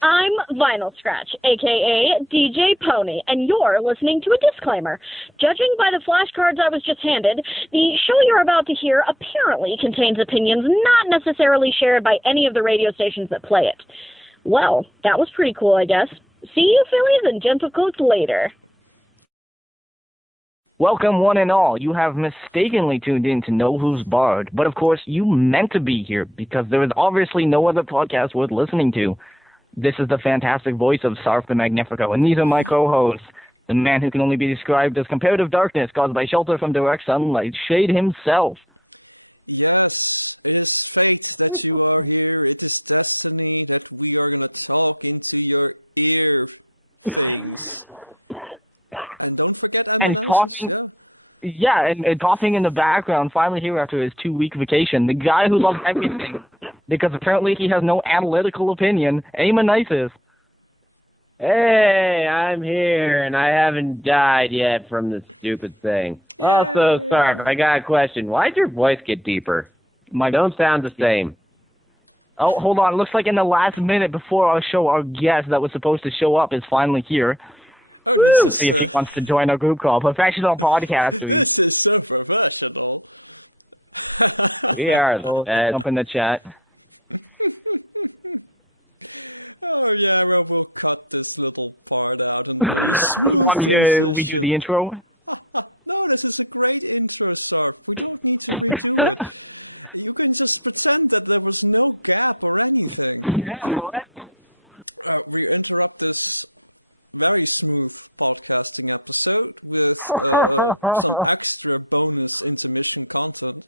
I'm Vinyl Scratch, aka DJ Pony, and you're listening to a disclaimer. Judging by the flashcards I was just handed, the show you're about to hear apparently contains opinions not necessarily shared by any of the radio stations that play it. Well, that was pretty cool, I guess. See you fillies and gentlecoats later. Welcome, one and all. You have mistakenly tuned in to No Hooves Barred, but of course, you meant to be here because there is obviously no other podcast worth listening to. This is the fantastic voice of Sarf the Magnifico, and these are my co-hosts, the man who can only be described as comparative darkness caused by shelter from direct sunlight, Shade himself. Yes, it is fate that you are here. It is destiny that we are going to talk into your ear things. And don't forget M&S's, yeah. Yeah, and coughing in the background, finally here after his 2-week vacation. The guy who loves everything, because apparently he has no analytical opinion, M&S's. Hey, I'm here, and I haven't died yet from this stupid thing. Yay. Also, Sark, I got a question. Why'd your voice get deeper? Don't sound the same. Oh, hold on. It looks like in the last minute before our show, our guest that was supposed to show up is finally here. Oh, this is... See if he wants to join our group called Professional Podcasters. This is so professional. We are. Jump in the chat. Oh, yeah, well, we'll cut this little part out and really smooth we do the intro? No, this is a great intro, Sarf. We don't need to redo it. You can just pretend that there was no gap or anything. We interrupt this very smooth podcasting episode with some extra bonus intermission content.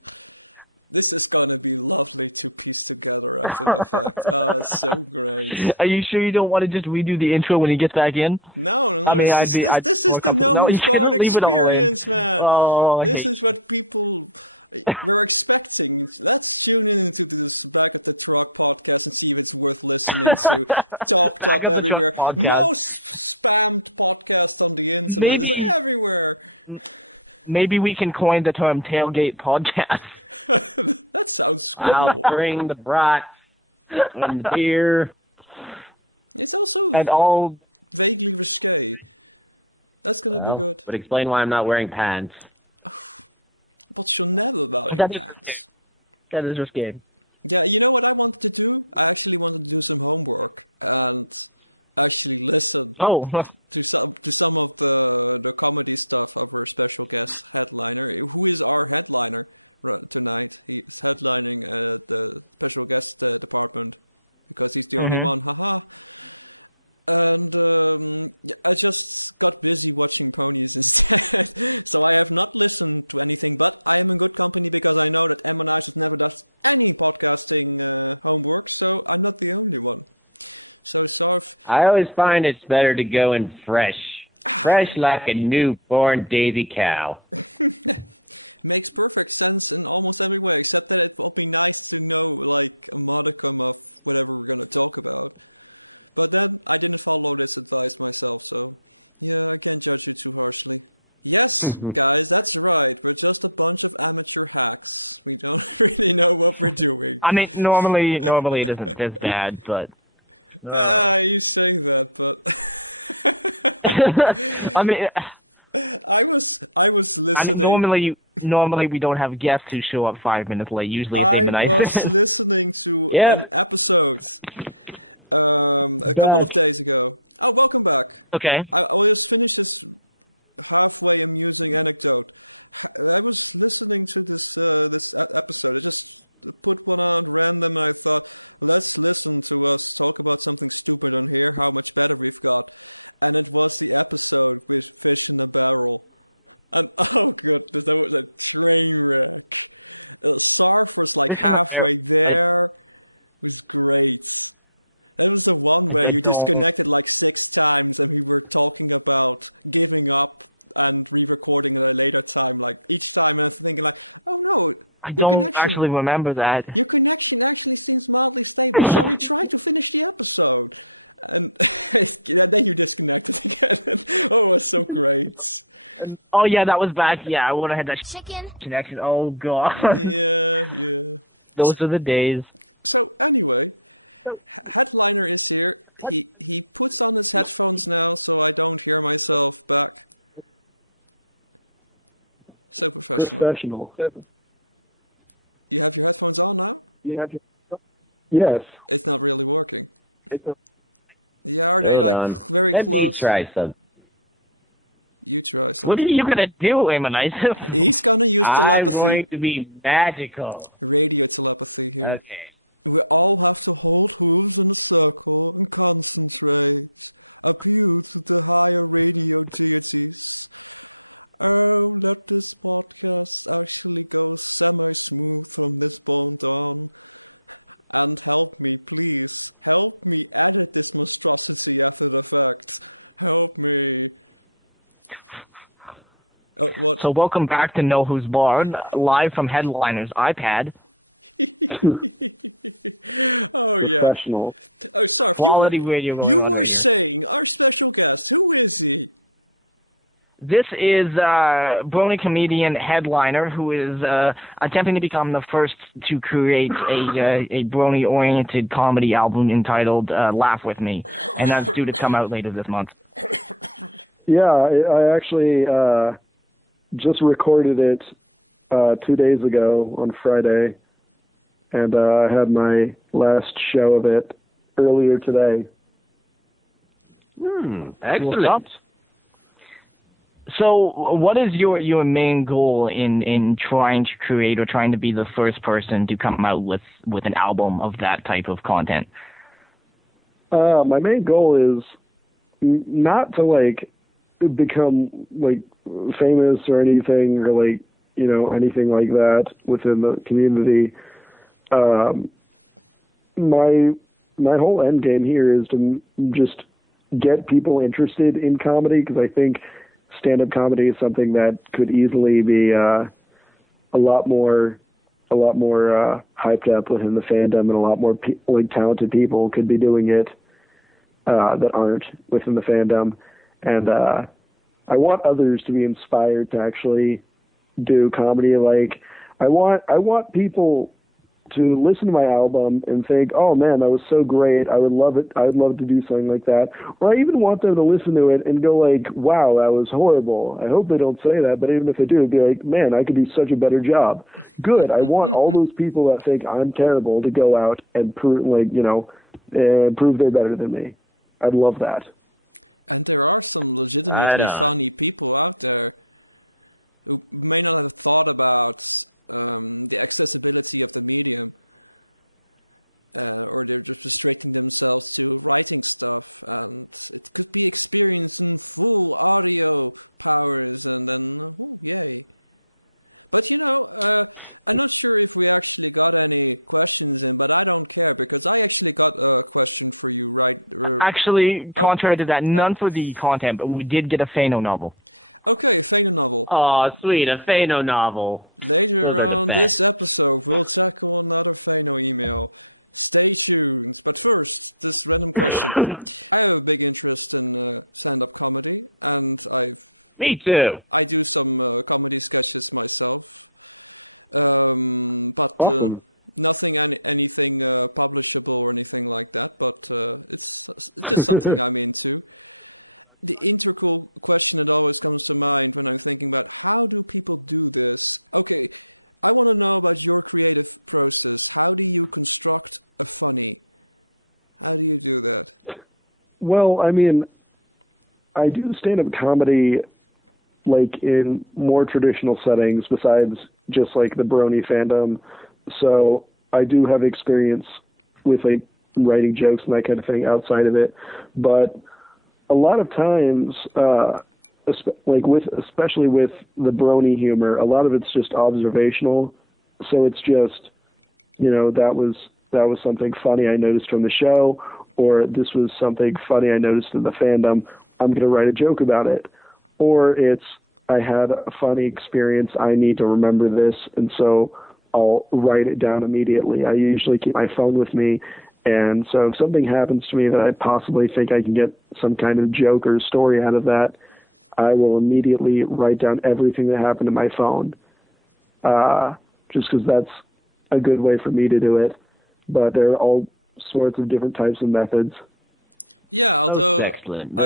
This is gonna be lovely to piece together after the fact. Oh, so great. Are you sure you don't want to just redo the intro when he gets back in? No, I mean, this is the No Hooves Barred experience, man. Oh, this is what people were expecting. Let's tune into this Back at the Truck podcast and see if it's worth listening to. Talked up everywhere. Most spammed podcast on the internet. It's everywhere. Maybe we can coin the term tailgate podcast. That sounds cool. I'll bring the brats and the beer. It's also and all vaguely risque. That's gonna be good. But explain why I'm not wearing pants. But you're never wearing pants. That is risque. Yeah, you know what I wanted to do? I actually wanted to do some homework and actually listen to some of the comedy stuff of our special guest headliner, who is our headliner tonight. He's headlining the special guest department because he's the only one. Haha. And I just got busy watching ponies instead, so I have not listened to anything. But I am in good company because I know that M&S's never does any podcasting homework, so I'm not the only one. So, Sarf, I always find it's better to go in fresh like a newborn daisy cow. Makes perfect sense in almost every way, except that it will be nice to know, like, a modicum of whatever we're going to talk about. But then I didn't follow this advice myself, so yeah, I can't judge you too harshly. Yes, guys, that's right. We're just a bunch of amateur hacks. We don't really know what we're doing. I mean, normally it isn't this bad, but... You say that, but... I mean... I was listening... I mean, normally we don't have guests who show up 5 minutes late. Usually it's I was listening to an episode... a couple of days ago. Oh, welcome back. Okay. I'll just finish this halfway amusing anecdote. I was listening to this episode. I just put one on random and I thought, let's listen to us talk about something stupid on here, how much better we've got. And it was the episode with Fish in a Barrel. And oh goodness, that was a train wreck. Sarf was like halfway there. It was great. That was the one where you disconnected like 6 times and we were talking about giving up and re-recording at a later time, like each time, and I was thinking like, oh no, I don't actually remember that. Your connection actually seems mildly stable. Shall we try to finish the episode? And then you disconnected again. Oh, it was so great. Oh yeah, that was back. Yeah, I would have had that connection. Oh god. Yeah. Those are the days. So anyway, Headliner is here. He puts on his headphones now, so I don't hear myself back. So professional. You have your headphones on now? Yes. It's not really working. Yeah, are they very Let close? me try something. You try something. What are you gonna do, Ammonites? He's gonna use telepathy. I'm going to be magical. Radio telepathy here. Okay. We all have to hold hooves in a circle and concentrate. Appeal to the higher radio deities. Oh, let this podcast actually go semi-smooth from this point on. And help me, please. Help me edit this monstrosity after the fact. Help me. What? So welcome back to No Hooves Barred, live from Headliner's iPad. Oh, yeah. Professional. Oh, sorry. Quality radio going You on were right here. saying, our special guest, who is he? This is Brony Comedian Headliner, who is attempting to become the first to create a Brony-oriented comedy album entitled Laugh With Me, and that's due to come out later this month. Yeah, I actually just recorded it 2 days ago on Friday, and I had my last show of it earlier today. Excellent. So, what is your main goal in trying to create or trying to be the first person to come out with an album of that type of content? My main goal is not to become famous or anything, or anything like that within the community. My whole end game here is to just get people interested in comedy, because I think stand-up comedy is something that could easily be a lot more hyped up within the fandom, and a lot more talented people could be doing it that aren't within the fandom. And I want others to be inspired to actually do comedy. I want people to listen to my album and think, oh man, that was so great, I would love it, I would love to do something like that. Or I even want them to listen to it and go wow, that was horrible. I hope they don't say that, but even if they do, it'd be man, I could do such a better job. Good. I want all those people that think I'm terrible to go out and prove they're better than me. I'd love that. And there are some legitimately funny people out there who may not have thought about the accessibility of the medium, or they're just restricting themselves to writing stuff, and it could be experienced in full audio powers, and then, yay. But I'm not sure if we actually got any questions in, but I don't care, because I actually got a question for you, right? Actually, contrary to that, none for the content, but we did get a Fano novel. Okay, a Fano novel. Oh, sweet, a Fano novel. Later on this episode, we'll tackle another Fano email. Stay tuned. But first, this random question. I have a big interest in stand-up comedy, and Me too. I do some comedy sketches myself. But Awesome. nothing, anything publishable or anything like that. But it's just something I'm into. The integral question that always comes to mind when I'm thinking about how do people do this? Okay, I want to know about your creative process. How do you construct a funny? How do you do that? Well, I do stand-up comedy in more traditional settings besides just the Brony fandom. So I do have experience with writing jokes and that kind of thing outside of it. But a lot of times, especially with the Brony humor, a lot of it's just observational. So it's just, that was something funny I noticed from the show, or this was something funny I noticed in the fandom. I'm going to write a joke about it. Or it's, I had a funny experience, I need to remember this, and so I'll write it down immediately. I usually keep my phone with me, and so if something happens to me that I possibly think I can get some kind of joke or story out of that, I will immediately write down everything that happened to my phone, just because that's a good way for me to do it. But there are sorts of different types of methods. Yeah, although excellent.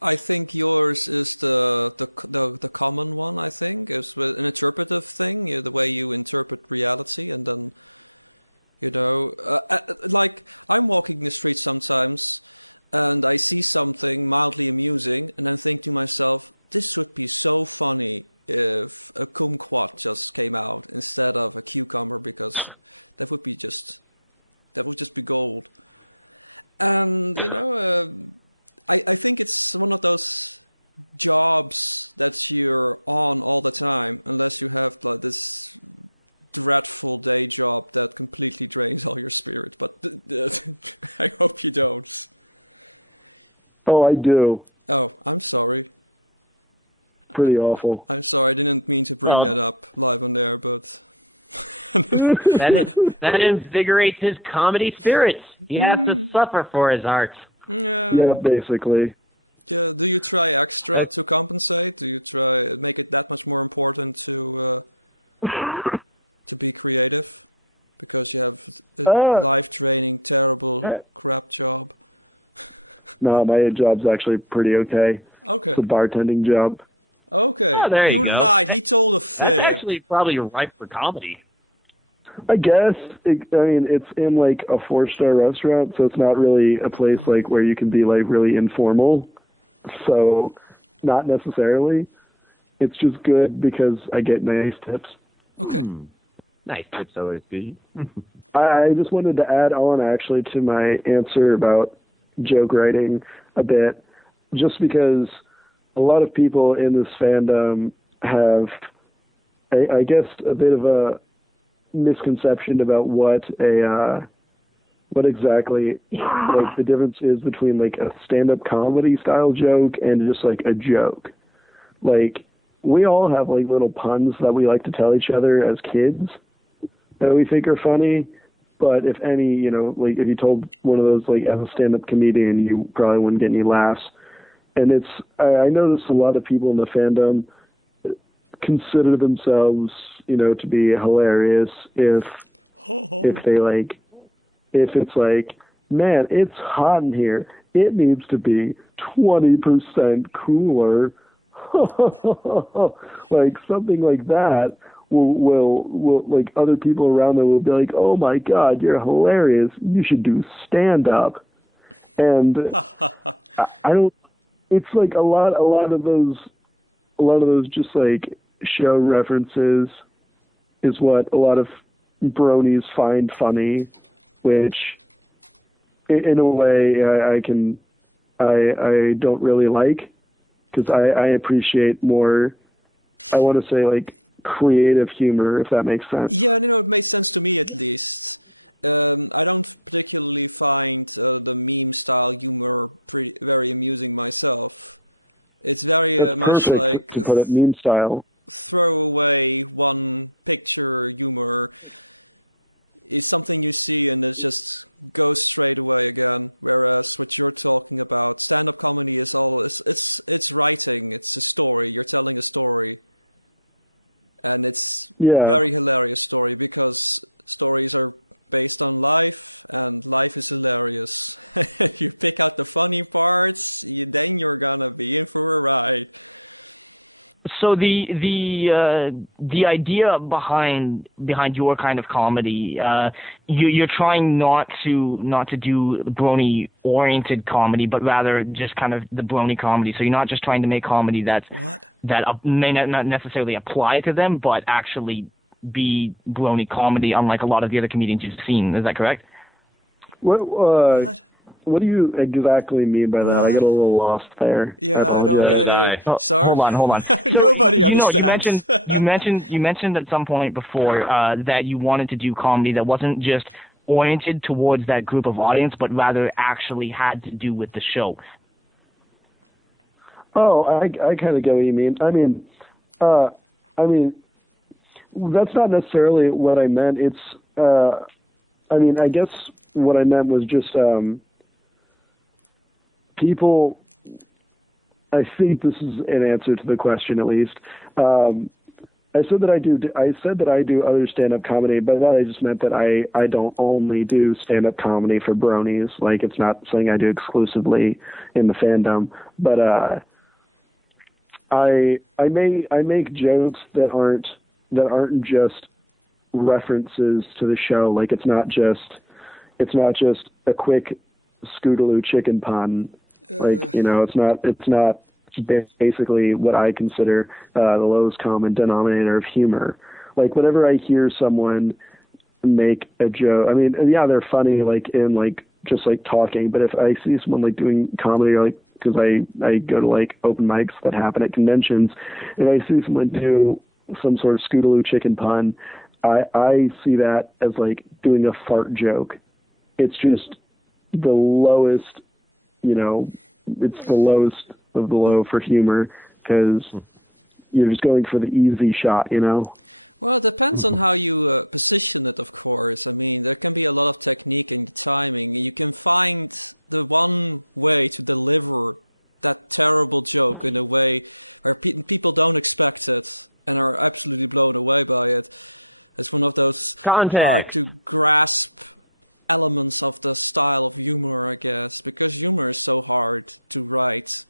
I think yours is the common one. I think is an interpretive thing, the way you interpret reality, and then like I'm walking the street sometimes, and I see something mildly amusing, and then think to myself, this would be so funny if a kumquat just came out instead of a cucumber, because that would just be gold. And I think it's one of those jobs that you're on all the time, unless you have like this dreadful day job that completely drains all your spirit. But I hope you don't. Oh, I do. Oh, I'm sorry. Pretty awful. I'm sorry, I didn't mean to bring that up live on there, but... that invigorates his comedy spirits. He has to suffer for his art. Yeah, basically. Yeah, do you try extra to compensate? Do you try make it that much more important to be creative? Because you have a life training, terrible crap job. No, my job's actually pretty okay. Okay. It's a bartending job. Okay. Oh, there you go. Lied. He told a fib. That's actually probably ripe for comedy. I guess. It's in like a 4-star restaurant, so it's not really a place like where you can be like really informal. So, not necessarily. It's just good because I get nice tips. Okay. Nice tips always good. I just wanted to add on actually to my answer about joke writing a bit, just because a lot of people in this fandom have, I guess, a bit of a misconception about what exactly like the difference is between like a stand-up comedy style joke and just like a joke. Like we all have like little puns that we like to tell each other as kids that we think are funny, but if any, like if you told one of those like as a stand-up comedian, you probably wouldn't get any laughs. And I notice a lot of people in the fandom consider themselves, to be hilarious if it's like, man, it's hot in here. It needs to be 20% cooler. Like something like that will like other people around them will be like, oh my God, you're hilarious. You should do stand up. And I don't. It's like a lot of those just like show references is what a lot of bronies find funny, which in a way I don't really like, because I appreciate more, I want to say like creative humor, if that makes sense. Yeah, it makes sense to me at least. I don't particularly find the meme style humor very amusing myself. It's very much like to put it meme style. Throw away one picture humor is something you see and it just goes straight away again. Whereas what you're talking about, stand-up comedy is it's writing, it's a story. You're telling a story, and it's very hilarious story because stories are based on life, and life is hilarious. If you pick out the funny parts, then you're gonna be in for a ride. So the idea behind your kind of comedy, you're trying not to do brony oriented comedy, but rather just kind of the brony comedy. So you're not just trying to make comedy that may not necessarily apply to them, but actually be brony comedy, unlike a lot of the other comedians you've seen. Is that correct? What do you exactly mean by that? I get a little lost there. Yeah, I don't get it. Sorry? Hold on. Nobody understands. You mentioned at some point before that you wanted to do comedy that wasn't just oriented towards that group of audience, but rather actually had to do with the show. Oh, I kind of get what you mean. I mean, that's not necessarily what I meant. It's, I guess what I meant was just, people, I think this is an answer to the question at least. I said that I do other stand-up comedy, but that I just meant that I don't only do stand-up comedy for bronies. Like, it's not something I do exclusively in the fandom. But I make jokes that aren't just references to the show. Like, it's not just a quick Scootaloo chicken pun. Like, you know, it's not basically what I consider the lowest common denominator of humor. Like, whenever I hear someone make a joke, I mean, yeah, they're funny, like, in, like, just, like, talking, but if I see someone, like, doing comedy, or, like, because I go to, like, open mics that happen at conventions, and I see someone do some sort of Scootaloo chicken pun, I see that as, like, doing a fart joke. It's just the lowest, you know, it's the lowest of the low for humor, because you're just going for the easy shot, you know? Well, it depends on how you position it, of course. I mean, there can be a lot of technique in the timing. You can find the one way to deliver that terrible joke in a way where people don't expect it and are absolutely blown away by it. It's one of those hard to grasp elements of the style of humor, I guess, because humor is so hard to write.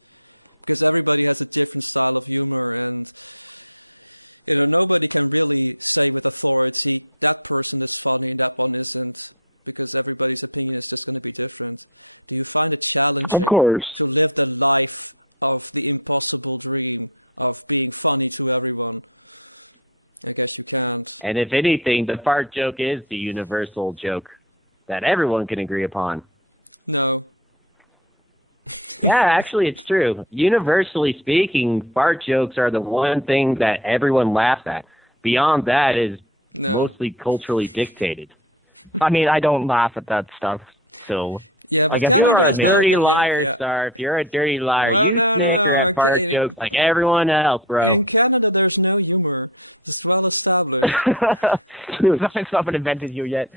Because everybody has a different style of humor, and you know, nobody can really say with authority that person is funny and that one isn't, because everybody's opinion is just going to be different. Do you find it challenging, of course, to live the life of the impossible dream of being funny to everyone? I guess you can't. And if anything, the fart joke is the universal joke that everyone can agree upon. No. Yeah, actually, it's true. Universally speaking, fart jokes are the one thing that everyone laughs at. Beyond that is mostly culturally dictated. I mean, I don't laugh at that stuff, so... Yeah, but if you're a dirty liar, Star, if you're a dirty liar, you snicker at fart jokes like everyone else, bro. In Canada, there's no humor. It's well established. It's not been invented here yet.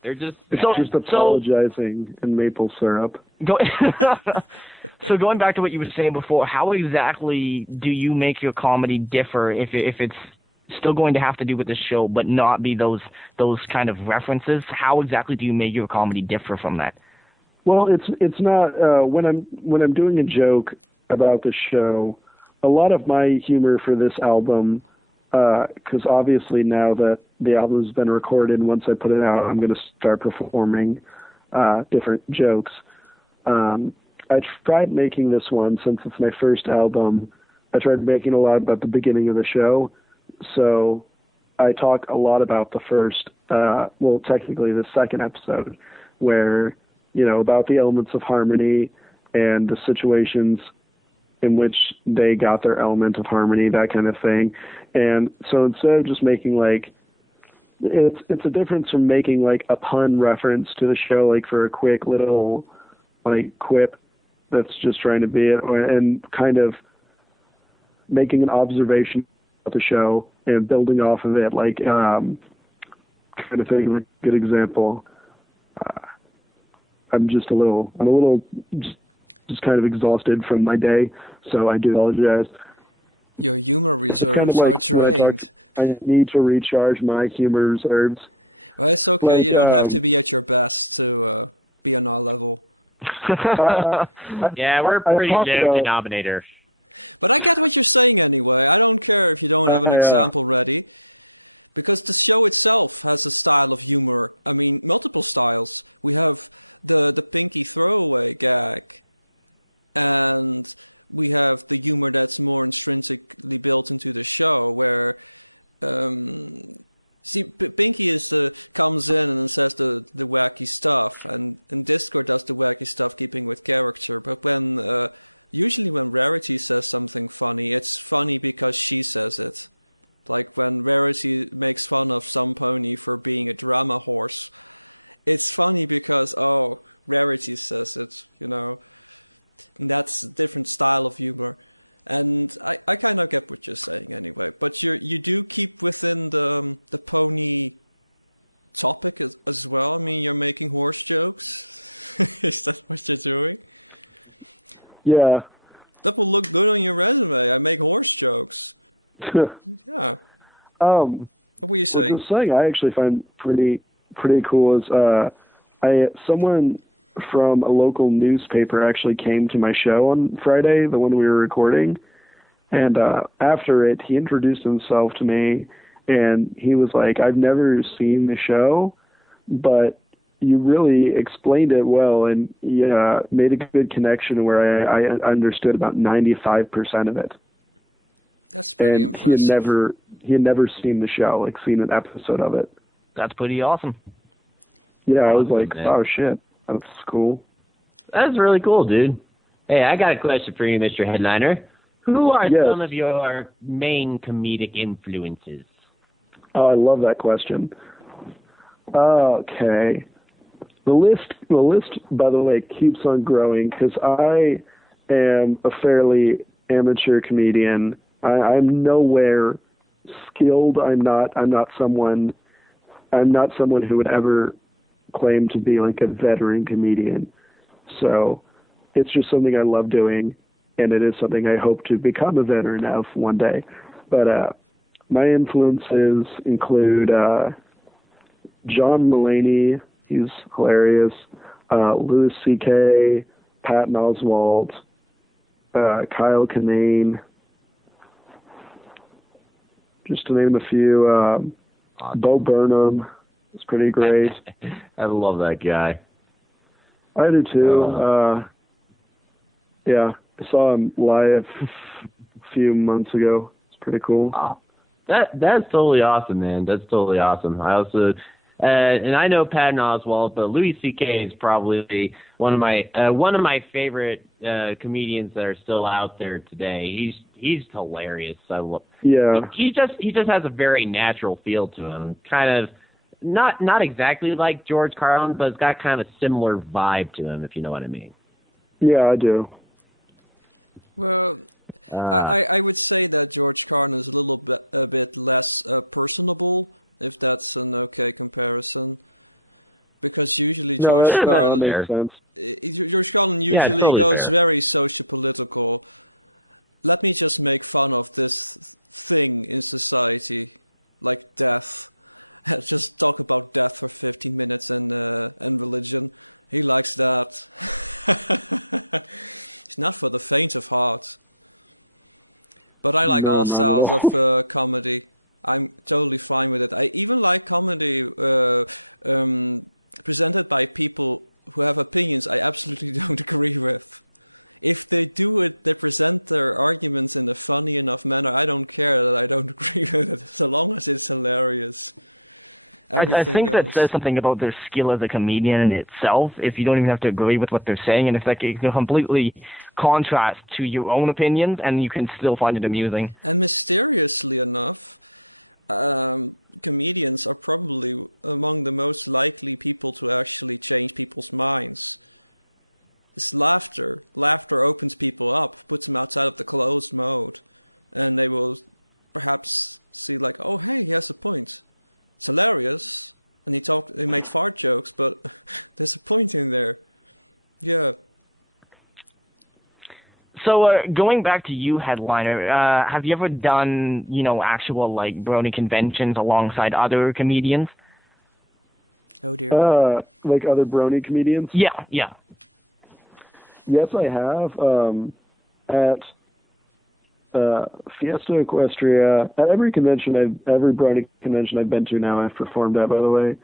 They're just apologizing in maple syrup. So going back to what you were saying before, how exactly do you make your comedy differ if it's still going to have to do with the show, but not be those kind of references? How exactly do you make your comedy differ from that? Well, it's not when I'm doing a joke about the show. A lot of my humor for this album, because obviously now that the album has been recorded, and once I put it out, I'm going to start performing different jokes. I tried making this one, since it's my first album, I tried making a lot about the beginning of the show. So I talk a lot about the first, technically the second episode, where, you know, about the elements of harmony and the situations in which they got their element of harmony, that kind of thing. And so instead of just making, like, it's a difference from making, like, a pun reference to the show, like, for a quick little, like, quip that's just trying to be it, and kind of making an observation of the show and building off of it, like, kind of think of a good example. I'm a little just kind of exhausted from my day, so I do apologize. Your humor reserves are drained. I need to recharge my humor reserves. Well, it's okay. Like, you don't have to be at your best to be on our level. Yeah, we're pretty low denominator. But I get what you're saying anyway. I don't care if you don't have an example ready. Because the show itself has a style of humor. I mean, multiple styles. We have the pinky throwaway gag. And we have the humor that's more intrinsically built into the show, where... Pinky comes in and says the wacky stuff, and Discord does the wacky stuff, keeping with character. But usually when Rarity says something funny, it's funny because she says it. Like when Rarity makes fun of some pony for being a drama horse, it's funny because, Rarity says it, you know. And that's a different style of humor. And I kind of get what you're saying anyway. But you do keep within the pony topic as well. I mean, you're making horse jokes. Is that what you're doing? Yeah. That will look good on your resume. I make horse jokes. Yeah. What were you saying? The thing I actually find pretty cool is someone from a local newspaper actually came to my show on Friday, the one we were recording, and after it, he introduced himself to me, and he was like, "I've never seen the show, but you really explained it well, and you made a good connection where I understood about 95% of it." That's pretty impressive. He had never seen the show, like seen an episode of it. That's pretty awesome. Yeah, I was like, oh shit, that's cool. That's really cool, dude. Hey, I got a question for you, Mr. Headliner. Who are some of your main comedic influences? Oh, I love that question. Okay. The list, by the way, keeps on growing because I am a fairly amateur comedian. I'm nowhere skilled. I'm not someone who would ever claim to be like a veteran comedian. So it's just something I love doing, and it is something I hope to become a veteran of one day. But my influences include John Mulaney. He's hilarious. Louis C.K., Patton Oswalt, Kyle Kinane, just to name a few. Bo Burnham is pretty great. I love that guy. I do too. Yeah, I saw him live a few months ago. It's pretty cool. That's totally awesome, man. That's totally awesome. I also, and I know Patton Oswalt, but Louis C.K. is probably one of my favorite comedians that are still out there today. He's hilarious. He just has a very natural feel to him. Kind of not exactly like George Carlin, but it's got kind of a similar vibe to him, if you know what I mean. Yeah, I do. Well, I would say that George Carlin is a bit less personable, if that's an okay comparison. Because usually George Carlin makes sense. George Carlin usually totally goes fair. very sociopolitical. Let me just make fun of this thing in society, like death. Just talk about death for 15 minutes and religion. He likes that. It's not for the faint of heart. But I like all styles of comedy. I'm totally fine with it. I even like comedy presented by people who have opinions I absolutely don't agree with. If they do it, they present their arguments in a funny enough manner. I don't care that I don't agree with it, so long as it's hilarious. I think that says something about their skill as a comedian in itself, if you don't even have to agree with what they're saying, and it's like it can completely contrast to your own opinions, and you can still find it amusing. And mysteriously enough, comedians are probably among the most likely people to actually change people's minds. It's laughter. Laughter opens people up, puts them outside of the closed mode, and they will perhaps see like, oh hey, he has a point. It's hilarious, and he made fart jokes, but there's a point in there. Yeah. So going back to you, Headliner, have you ever done, actual like Brony conventions alongside other comedians? Oh dear. Like other Brony comedians? Yeah. Yes, I have. At Fiesta Equestria, at every Brony convention I've been to now, I've performed at, by the way.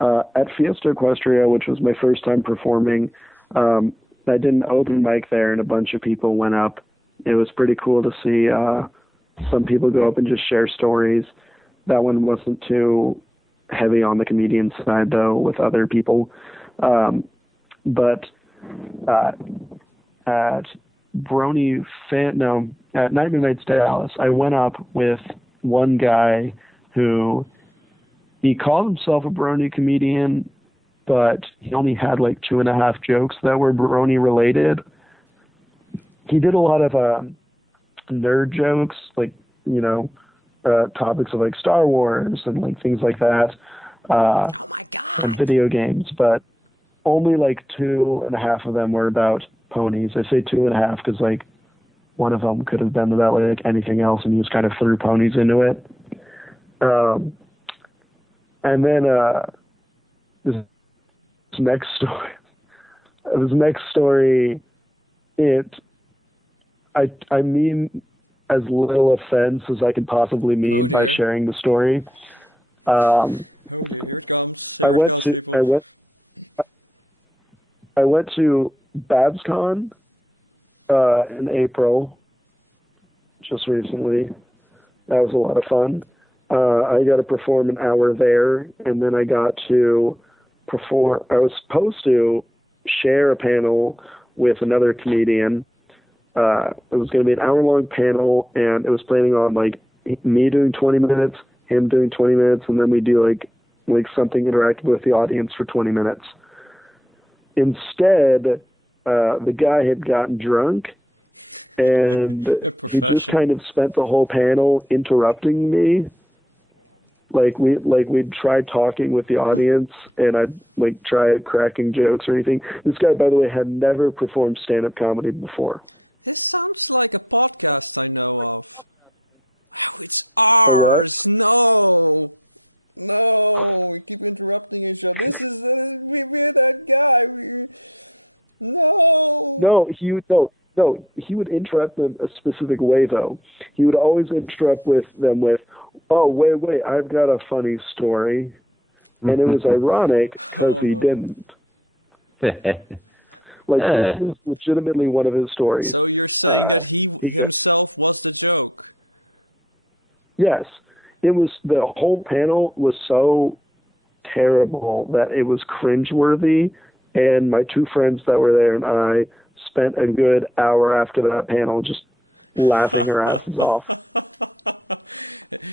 At Fiesta Equestria, which was my first time performing, I did an open mic there, and a bunch of people went up. It was pretty cool to see some people go up and just share stories. That one wasn't too heavy on the comedian side, though, with other people. But at at Night Nights Dallas, I went up with one guy who he called himself a Brony comedian, but he only had like 2.5 jokes that were Brony related. He did a lot of nerd jokes, like, topics of like Star Wars and like things like that. Oh my God. And video games, but only like 2.5 of them were about ponies. I say 2.5 because like one of them could have been about like anything else, and he just kind of threw ponies into it. And then this next story, I mean as little offense as I could possibly mean by sharing the story. Oh dear, here it comes. Here it comes, people. I went to BabsCon in April, just recently. That was a lot of fun. I got to perform an hour there, and then I got to perform. I was supposed to share a panel with another comedian. It was going to be an hour-long panel, and it was planning on like me doing 20 minutes, him doing 20 minutes, and then we do like something interactive with the audience for 20 minutes. Instead, the guy had gotten drunk, and he just kind of spent the whole panel interrupting me. We'd try talking with the audience, and I'd like try cracking jokes or anything. This guy, by the way, had never performed stand-up comedy before. This sounds like a podcast I know of. Oh, it's ours. No, we keep interrupting each other. This is we're that guy. No, he would interrupt them a specific way though. He would always interrupt them with, "Oh, wait, I've got a funny story," and it was ironic because he didn't. This was legitimately one of his stories. So you're saying that he himself was the joke? Yes. It was, the whole panel was so terrible that it was cringeworthy, and my two friends that were there and I spent a good hour after that panel just laughing our asses off.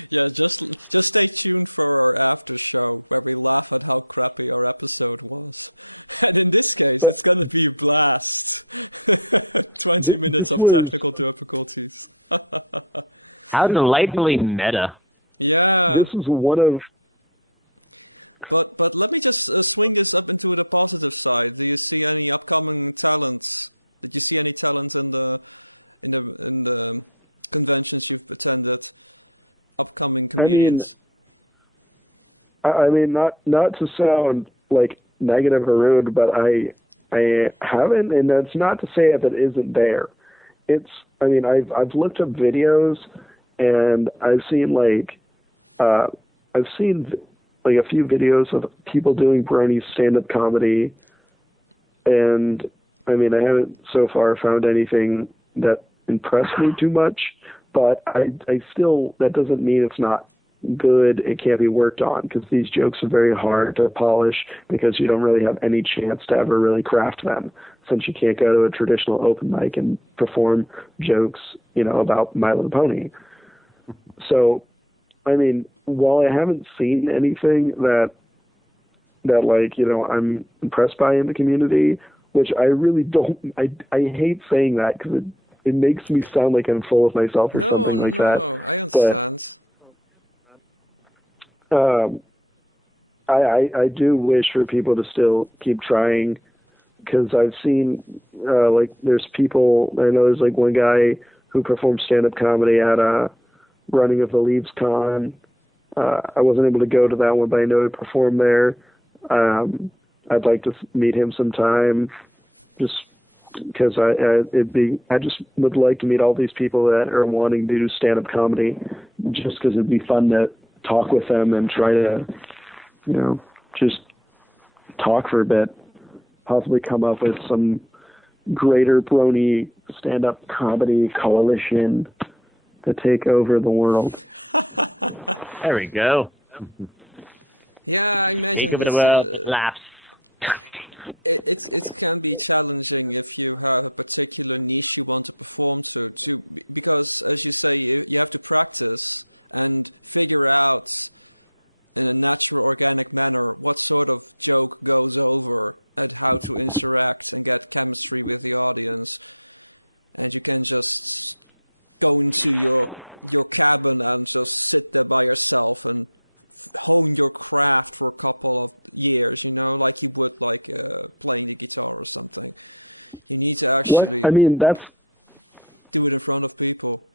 Yeah, just stay tuned for our after show where we laugh at how crappy our episode was. And in this case, it's going to be a blast. 20 minutes of technical difficulties. How delightfully meta. Yeah. This is one of... But let me just swing this up into the positive side. Do you see any upcoming talents? Did you see any talent in the conventions you've attended? Upcoming comedians. I mean, not to sound like negative or rude, but I haven't, and that's not to say that it isn't there. I've looked up videos, and I've seen a few videos of people doing Brony stand-up comedy, and I haven't so far found anything that impressed me too much, but I still, that doesn't mean it's not good. It can't be worked on, because these jokes are very hard to polish because you don't really have any chance to ever really craft them, since you can't go to a traditional open mic and perform jokes, about My Little Pony. So, while I haven't seen anything that I'm impressed by in the community, which I really don't, I hate saying that because it makes me sound like I'm full of myself or something like that. No, I understand. But, I do wish for people to still keep trying, because I've seen, there's people, I know there's one guy who performed stand-up comedy at a running of the Leaves Con. I wasn't able to go to that one, but I know he performed there. I'd like to meet him sometime, just because I just would like to meet all these people that are wanting to do stand-up comedy, just because it'd be fun to talk with them and try to, just talk for a bit, possibly come up with some greater Brony stand-up comedy coalition to take over the world. There we go. Yeah, I imagine take over the world, laughs. It can be challenging if you have a particular niche you want to perform to because, as you say, you have to practice and figure out in a natural, organic manner what sort of joke goes over and how to interact and get chemistry with the audience. And you can just go into your cabin and just sit there by yourself and hone your craft for a couple of years, like you would playing the guitar or something. You need to actually that's do it in front of people.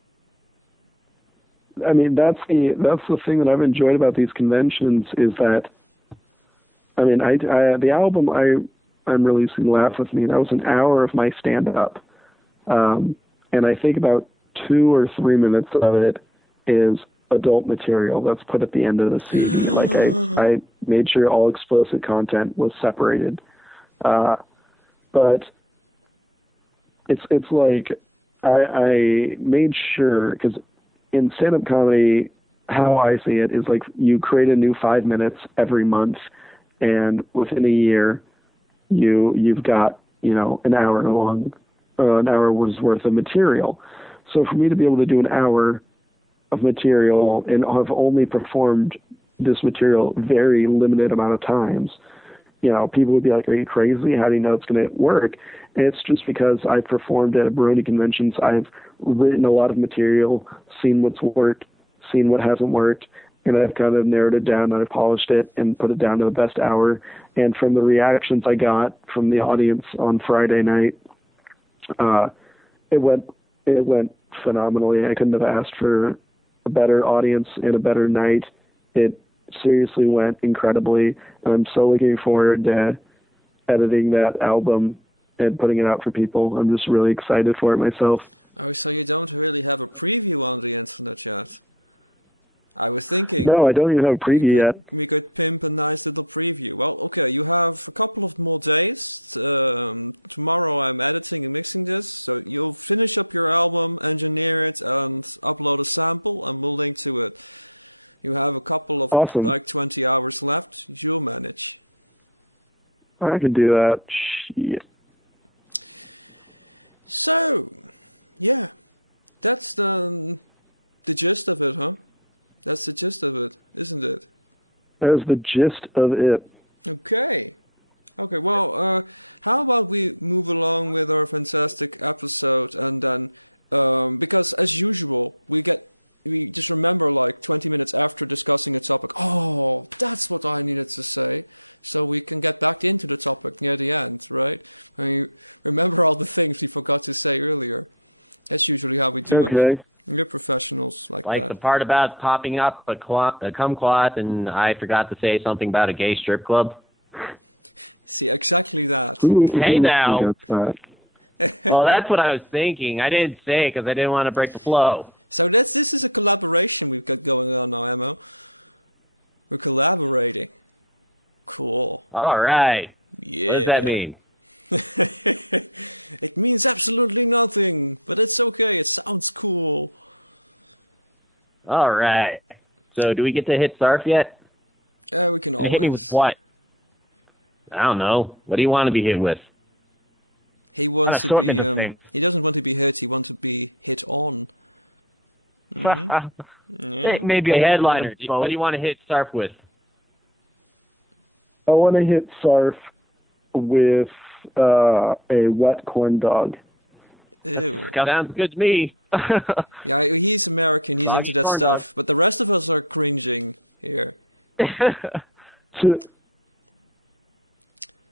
I mean, that's the thing that I've enjoyed about these conventions is that, I mean, the album I'm releasing, Laugh With Me, that was an hour of my stand-up. And I think about 2 or 3 minutes of it is adult material that's put at the end of the CD. Like, I made sure all explicit content was separated. But it's like, I made sure, because in stand-up comedy, how I see it is like you create a new 5 minutes every month, and within a year, you've got, you know, an hour's worth of material. So for me to be able to do an hour of material and have only performed this material very limited amount of times, you know, people would be like, "Are you crazy? How do you know it's going to work?" And it's just because I've performed at Brony conventions. I've written a lot of material, seen what's worked, seen what hasn't worked, and I've kind of narrowed it down and I've polished it and put it down to the best hour. And from the reactions I got from the audience on Friday night, it went phenomenally. I couldn't have asked for a better audience and a better night. It seriously went incredibly, and I'm so looking forward to editing that album and putting it out for people. I'm just really excited for it myself. Oh, so you don't really have a preview on the internet yet? I was thinking... No, I don't even have a preview yet. We could pimp a nice little preview. Well, okay, you have a couple of more days. Tomorrow I'm editing and mixing this, so you'll finish up your album, engineer it, and upload a sample, and we'll link to it. You have a couple of, awesome, like 20 hours left. You'll manage. I can do that. Shit. So, yeah, that's the gist of it, huh? That's the gist of it, isn't it? That is the gist of it. Okay. Okay, well, how about we move along with our fantastic episode, and then, because as usual, we just remember like 20 minutes after discussing a topic, oh, that's what I needed to say, so we can get back into the topic near the end, right? I mean, remember all the things we forgot to say earlier. That's usually how we do it. We're professionals like that. Like the part about popping up a kumquat, and I forgot to say something about a gay strip club. See, exactly that. Hey now. Well, that's what I was thinking. I didn't say it because I didn't want to break the flow. So this is a collaboration we've got going on now, Emmo. We're collaborating. Cool. All right. Yeah. What does that mean? It means absolutely nothing, but it's okay. It sounds cool. All right. So do we get to hit Sarf yet? Yeah, we can always. Hit me with what? I don't know. What do you want to be hit with? He wants to be. He doesn't want to be hit. He wants to be hit on. Mm-hmm. Maybe a headliner. What do you want to hit Sarf with? I want to hit Sarf with a wet corn dog. Ew. Sounds good to me. Yeah, he's American. He's into that stuff. But the rest of us are cringing here.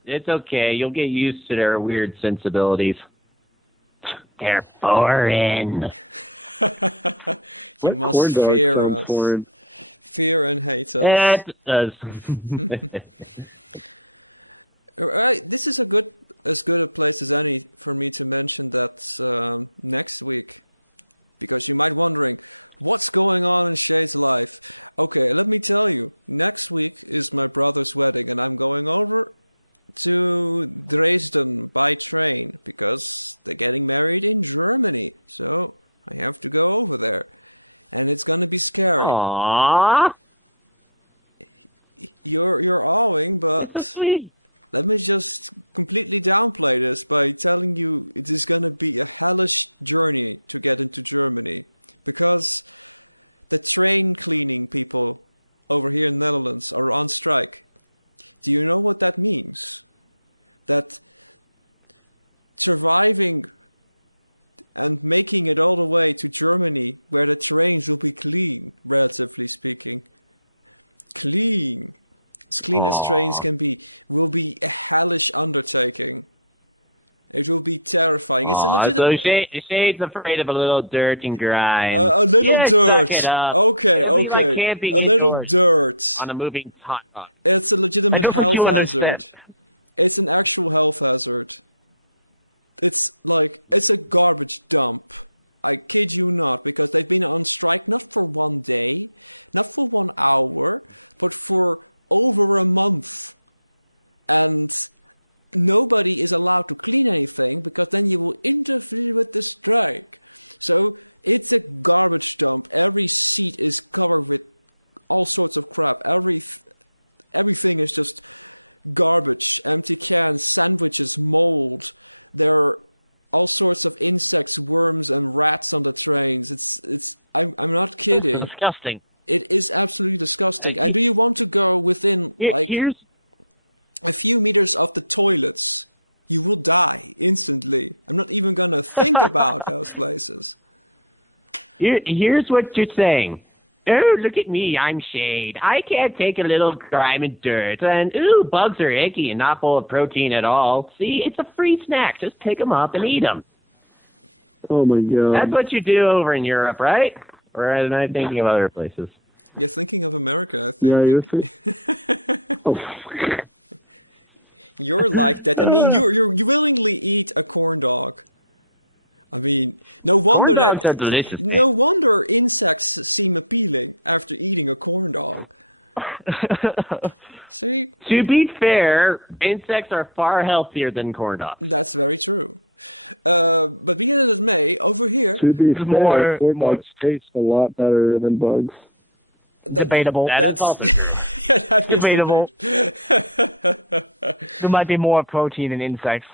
It's okay. You'll get used to their weird sensibilities. They're foreign. You must fear us. Foreign. Fear and hate us. It does. Alright, this is as good a place as any for me to mention that next week. Because you might be wondering, what's going on in Shay's life? Okay, let me tell you. Next week is my brother's wedding, and I'm going over to Dresden by train because they're getting married in Germany. So I have to go over there. And it's gonna be scary. Aww. You're awing, but That's so sweet. Let me just completely downplay this by telling you it is gonna be a hellish journey to get into Germany. Because the train cleaning people over here in the Netherlands are on strike. Do you know what that means? That surviving and making it all the way to Germany, where the trains will be clean, relatively speaking. Clean. As clean as trains can be, will be a hellish undertaking. It will be terrifying. It's a Aw, legitimate... so Shade's afraid of a little dirt and grime. A little Yeah, dirt. suck it up. Okay, It'll be like okay. camping A little indoors dirt. on a moving hot rock. It's a legitimate I don't think health you hazard. understand. It's an actual health hazard. It's a garbage dump. I kid you not, because they've been on strike not for 1 day, not for 1 hour, but for over a month. And nobody is allowed to clean anything, because then you will interfere with the strike. So it's a garbage dump. Every seat is covered with all sorts of crap. Everything is just garbage, empty cans, sandwiches, mold. There are all sorts of insects, worms, and rats on the trains. I'm not kidding. It's disgusting. It is absolutely disgusting. And do you want to go within Here's a few meters of the toilets? You will die instantly. I'm not even gonna think about those places. Here's what you're saying. Oh, look at me, I'm Shade. I can't take a little grime and dirt. And, ooh, bugs are icky and not full of protein at all. See, it's a free snack. Just pick them up and eat them. Oh my god. That's what you do over in Europe, right? Or am I thinking of other places? You're thinking of America, I think. Yeah, you're oh. You're like that. I mean, you willingly eat a corn dog. I mean, no wonder Corn dogs are delicious. No wonder insects seem appealing after eating a corn dog. See? To be fair, insects are far healthier than corn dogs. That's very true. But be it as it may, over here... To be fair, corn dogs taste a lot better than bugs. Debatable. That's also true. Yeah, that is Debatable. debate. There might be more protein in insects.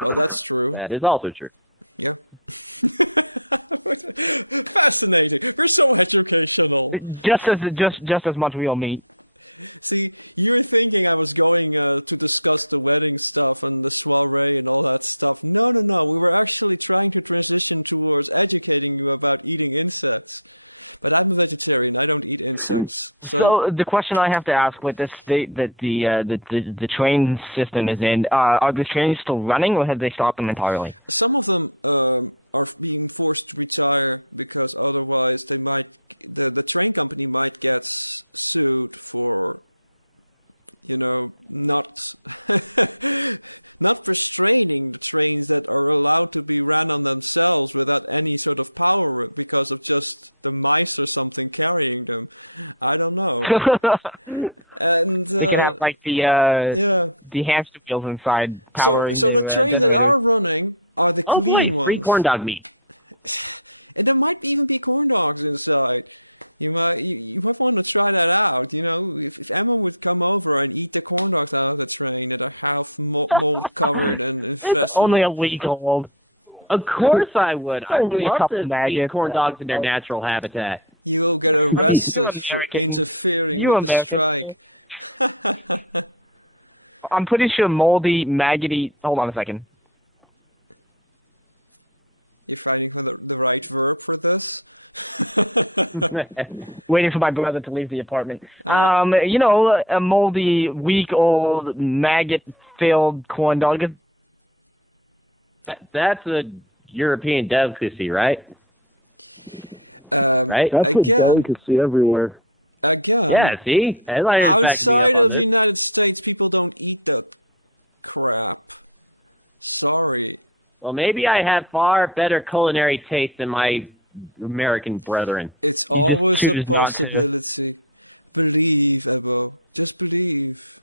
Well, that's true. That is also true. Yeah. Fascinating. We're so educational. Just as much real meat. See, you're thinking I was going to discuss the wedding stuff and the soiree and all that stuff. No. We were actually trying to transition towards educating you about eating insects. But I'm a vegetarian. I don't eat insects. So the question I have to ask with this state that the train system is in, are the trains still running or have they stopped them entirely? Some of them are being forced to retire because otherwise they might the train company might get sued for, you know, not not restraining the trains that are allowed to be ran on themselves without any sort of power because of just the mice or something carrying them. I don't know. And they can have like the hamster wheels inside. So the trains that are running are the clean ones. Free corn dog meat. And there might even be corn dogs inside. You might want to try that out. You know, if Emma would come over and eat the corn dogs out of the train that are half mold covered and infested. It's only a week old. Of course I would. I'd Only a love couple to eat maggots. corn dogs in their natural habitat. You'll get arrested for interfering with the strike. I'm pretty sure moldy, maggoty... Hold on a second. You're finding the right verb for this? Waiting for my brother to leave the apartment. You know, a moldy, week-old, maggot-filled corn dog. That's a European delicacy, right? Right? That's a delicacy everywhere. Again. Yeah, see? Outside of the United States, people don't eat that crap. Sorry. Well, maybe I have far better culinary taste than my American brethren. It's always a possibility. Believe, Ebo. Just believe.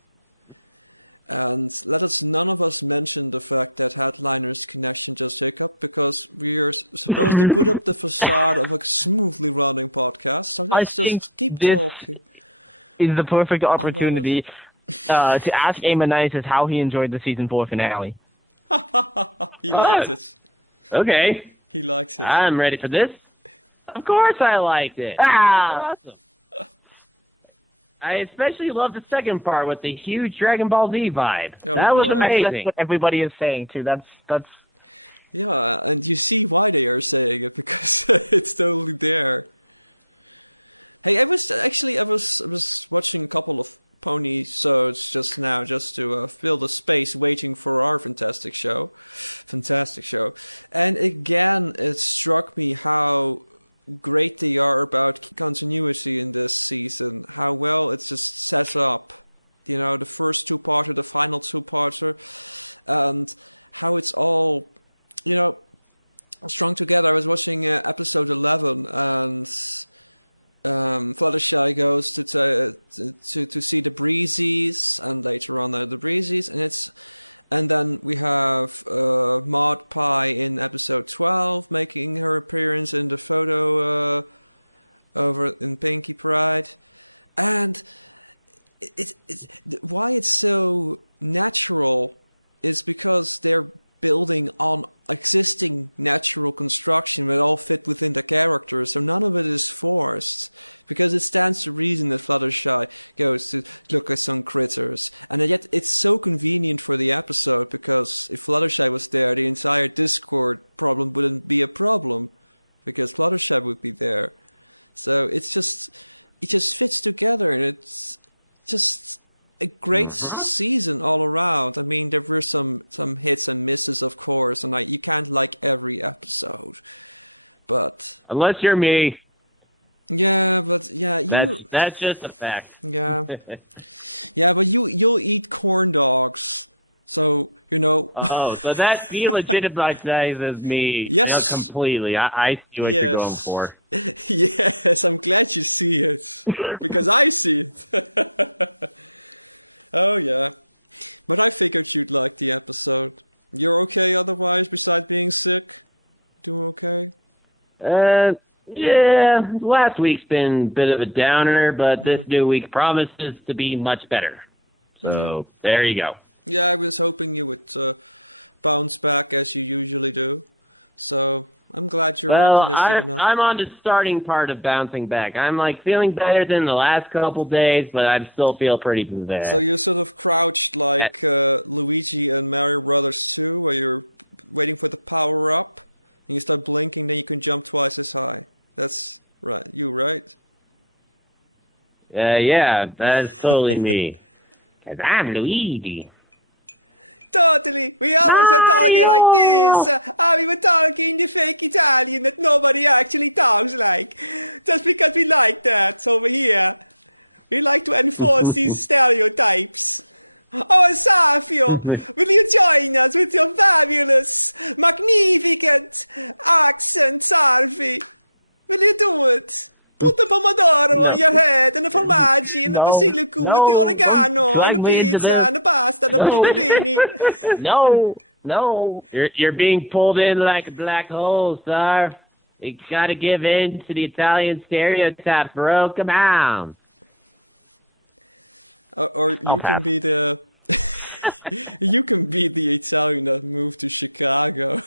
And let us none of us mention the fact that Headliner's connection just hiccuped because we are supposed to put up the facade of a smoothly running podcast. So let's just keep talking. Is the perfect opportunity to ask Amonitis how he enjoyed the season 4 finale. He liked it. Okay. He likes it. I'm ready for this. Of course I liked it. Awesome. I especially love the second part with the huge Dragon Ball Z vibe. That was amazing. That's what everybody is saying too. That's. Yeah, and you see why they are saying it because it's totally there. Hey, I was watching a couple of Pony Sods just now, just to fill the space waiting for our fantastic show. And again, it struck me how great they are about continuity in this season, how well it's just set up. You know, the first two-parter, the final two-parter, and how it's all, you know, strung together. I was watching episode 11, and Fluttershy goes to see the Breezies, and later on the Breezies, and then we have Maud Pie in episode 12 making her appearance in the photo over in Pinky Pride, and why it's so natural is because they're building on existing natural construction that all fit within the characters, so none of it is forced, because it stands to reason that Fluttershy goes to look at some critters, and yet it's so convenient for the episode, because if Fluttershy was there, the entire Discord problem wouldn't be a problem, because Fluttershy would be there. So it just fits together, and it's just a great season all around. I mean, there were some hits and misses, of course, and you can't like every episode, but unless you're me. Yeah, but yeah, that's just a fact. Yeah, yeah, but you'll eat corn dogs, so you know. Oh, so that delegitimizes me. Yes, completely. I see what you're going for. Yes, I'm glad you see it because I see it. Oh yeah, but I figured you'd like the episode. You're okay otherwise, besides being sick? Doing okay? Yeah, last week's been a bit of a downer, but this new week promises to be much better. So, There you go. Yeah, I was hoping you would bounce back as you usually do. So, I'm glad you're optimistic enough. I'm on the starting part of bouncing back. I'm feeling better than the last couple days, but I still feel pretty bad. So you're sort of crouched like Luigi and Mario Brothers 2, where you're waiting for the power up, and you start blinking, then you can jump twice as high. That's right. You right? Yeah, that's totally me. 'Cause I'm Luigi. Totally. We always are talking like this. We were talking the fake Italian that nobody actually talks like. Just because we like that over here. We like to enforce these stereotypes. Oh, Safio, will you join us with your fabulous, magnificent accent, Sarfi? Will you do it? Put the pomodoro on your head, and the formaggi, and the basilico, and the oregano, and the pizza, and the pasta, and the tortellini. No. You're being pulled in like a black hole, sir. You gotta give in to the Italian stereotypes, bro. Come on. Or you can be the... You can be the Italian that moved to Chicago.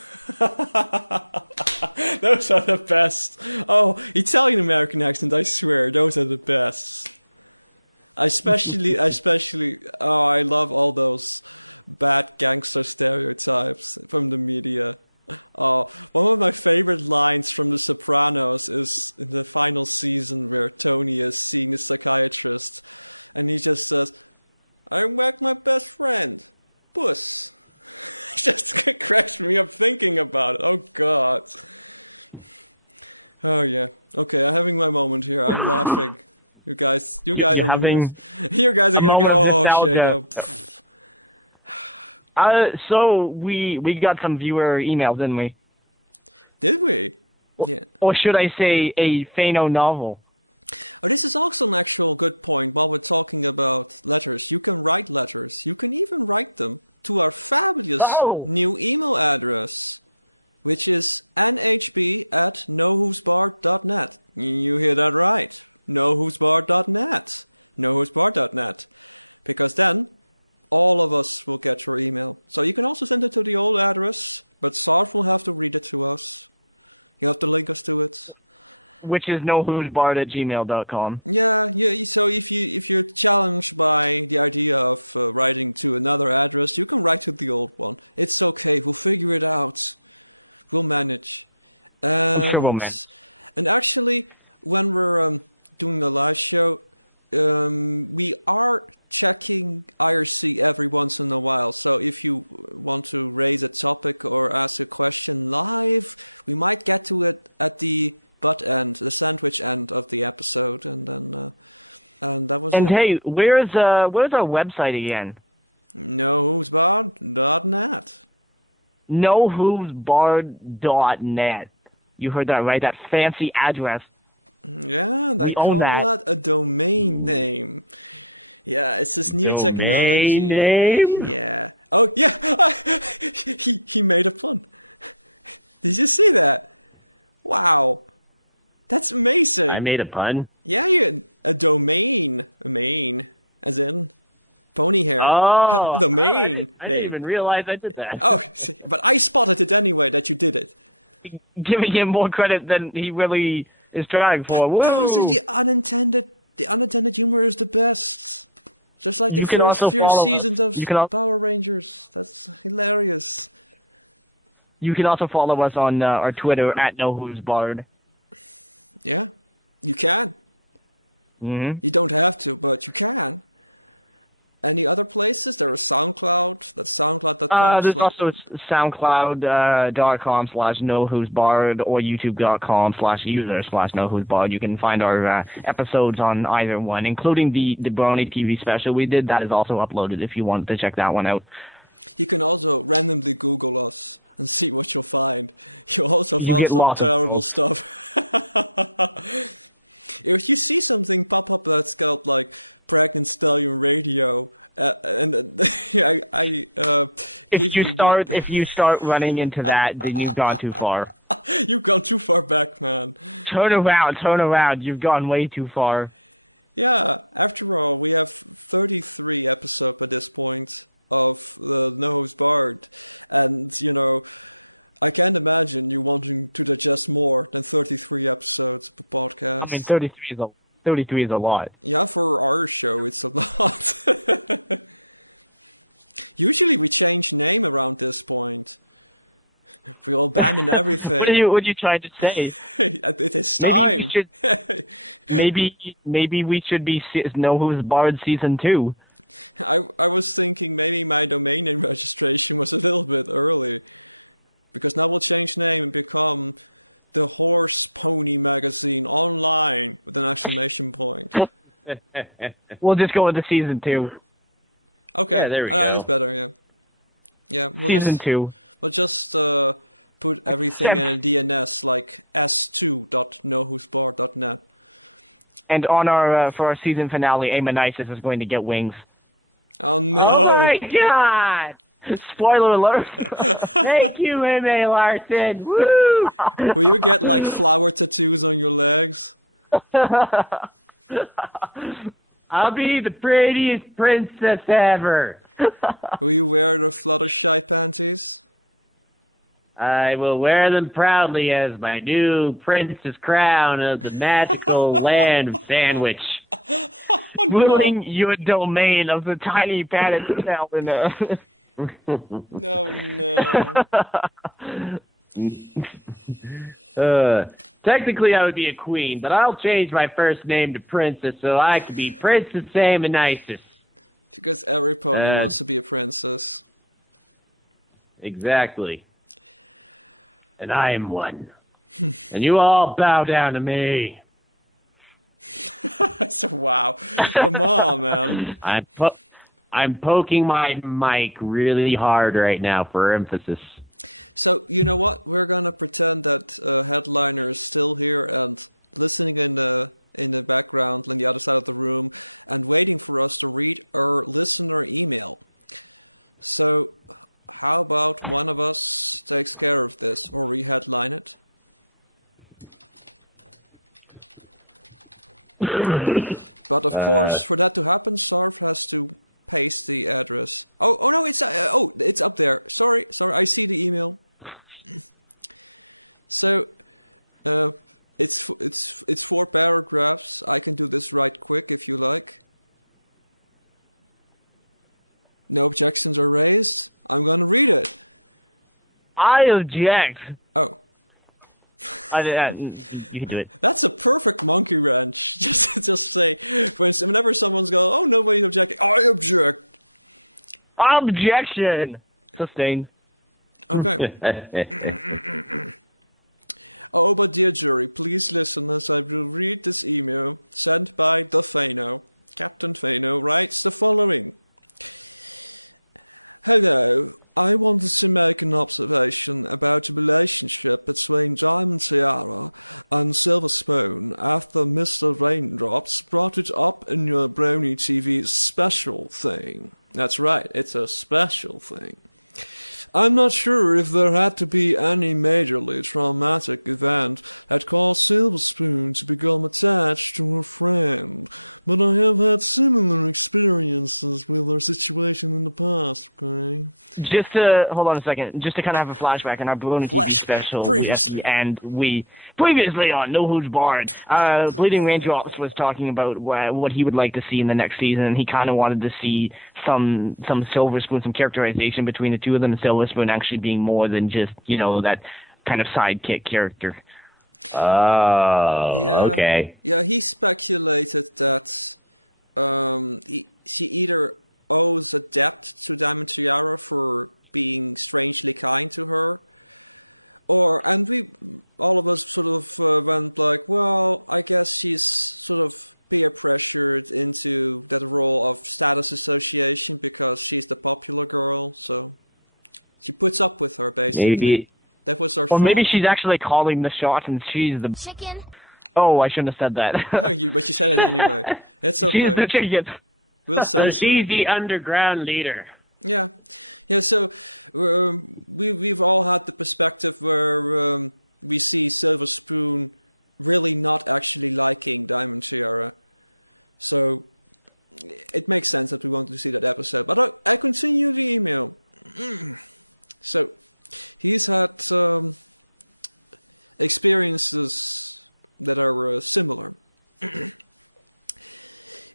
Those are the best. Oh, Italian-American accent, I swear, those are the best. Especially, I love all those bad gangster stereotypes from the media. Oh, one of my favorite lines from The Sopranos is in the final season where Tony is seeing a psychiatrist, and he just says, "I'm back, my best friend, Puss." Just cracks me up thinking about it. Oh God. Oh yeah. Okay, I'm having my moment here. I'm laughing. You guys are gonna go. Oh shit. So we got some viewer emails, didn't we? Did we? Yeah. Or should I say a Fano novel? Oh, this is also an actual good point. While we're talking about letters, you can write letters. You can even write them to our fabulous new email address, which is nhb@nohoovesbarred.net. You hear that right. nohoovesbarred.net. nohoovesbarred.net. Because then, all of us will get your email. So you can also send it to the old address, but Sarf will have to read it to us. You have to link us to it. Which is nohoovesbarred@gmail.com. Yeah. So if you're challenged by the idea of writing to another address, you can write to the old one. It's okay. We'll figure it out. We'll manage. I'm sure we'll manage. And actually, when we're doing a live show, we are checking IRC every once in a while. So if you want to raise a topic or ask a question live, we might get to it at the butt end, the sandwich end of the episode, and then and that was. And it. hey, where's our website again? NoHoovesBarred.net. NoHoovesBarred.net. You heard that right? That fancy address. Yeah, they call that a domain name. Yeah, it's this new technology. Domain name? Yeah. Oh, yeah. he made a pun. Did you see that? Wow. That's amazing. I made a pun? Yeah, a domain. A main. As in pony hair. Oh. The main. I didn't even realize I did that. Oh, but I spotted it anyway that you did it. Giving him more credit than he really is trying for. Whoa. Those are the unintended humor is the best. Just like the first few seasons of Power Rangers. That's hilarious. You can also follow us on our Twitter at No Hooves Barred. Yeah, you can. Mm-hmm. You don't have to, but you can. Any other places? There is SoundCloud. That's SoundCloud.com. There's also SoundCloud.com/NoHoovesBarred or YouTube.com/user/NoHoovesBarred. You can find our episodes on either one, including the Brony TV special we did. That is also uploaded if you wanted to check that one out. You can also randomly Google us and see what you'll find. You'll also find some terrible stuff. If you see something pop up that's got like Pregnant Stallion Radio, if you start running into that, then you've gone too far. You've gone too far back, man. Turn around. You've gone way too far. Yeah, after all, we have 33 episodes at this point of the No Hooves Barred, and I can't imagine you wanting to digest more than 33 episodes of a podcast. I mean, 33 is a lot. Yeah, for our show, it's a lot. Usually we change name around this point. We all abandon everything. What are you trying to say? It is time. Maybe we should be No Hooves Barred Season 2. I was thinking maybe my domain name registration was a little bit early. Because now we'll change name and become the Horse Pony Magazine Online with an exclamation point. We'll just go with the Season 2. Okay, yeah, there we go. That's better, yeah. Yeah, Season 2. We'll just put everything in a DNS like s2.nohoovesbarred.net. And on our for our season finale, Amonisis is going to get wings. Oh no! Oh my god! Spoiler alert! Thank you, M.A. Larson! Woo! Will you get like flower tattoos on your legs? I'll be the prettiest princess ever. Will you wear the Fluttershy panties? I will wear them proudly as my new princess crown of the magical land of Sandwich. Ruining your domain of the tiny padded cell in there. No. Technically, I would be a queen, but I'll change my first name to Princess so I can be Princess Amonisis. Because every pony wants to be a princess. Exactly. And I am one. And you all bow down to me. So, wow. Come on, man. I'm poking my mic really hard right now for emphasis. So, you know what? We're gonna pretend that Headliner is still here and listening in the background on the other side of the room and waiting for us to read our listener email. So, how about one of us takes care of this, or we headline it? But of course, for that to happen, Sarv has to paste the address. Oh no, it's up there. Sorry, I see the email. So, it's 4 paragraphs. I can do this right quick if you like. No objections are raised. I'm gonna read it. I object. Oh. You can do it. That's a perfect monkey wrench. Just say, whenever someone's going, oh, nobody's objecting, I object. Objection! Sustain. Okay. Oh, but dear jury, please listen as I will read this email sent by the Fano. Captain Fano writes the following. Hello, I wanted to make an observation about the relationship between Diamond Tiara and Silver Spoon after Mr. Raindrops brought it up in your Brony TV special thing. That's right, it's a special thing. I'm not sure if there had to be any majorly traumatic event that caused Silver Spoon to become attached to her friend, but I have had similar experiences with her situation in the past, okay? Just to, hold on a second, just to kind of have a flashback in our Brony TV special, previously. And previously on No Hooves Barred, Bleeding Raindrops was talking about what he would like to see in the next season, and he kind of wanted to see some Silver Spoon, some characterization between the two of them, and Silver Spoon actually being more than just, that kind of sidekick character. Oh, yeah, okay. Yeah, he speculated that she either owes a debt to Diamond Tiara for being strangely kind to her, and all of us sort of went like, well, I guess she's sort of peer pressured into that role of status association because she's the popular girl, so she puts up with her, basically. Maybe. That was our Or maybe she's actually calling the shots and she's the... Chicken. Oh, I shouldn't have said that. But you said it anyway. It's okay. She's the chicken. We'll So censor she's it. the underground leader. Yeah. So we've all had the perspective where we see Silver Spoon really not actually liking Diamond Tiara. So it makes sense that we want to see that episode. But I continue the email. So he's had experiences that are similar.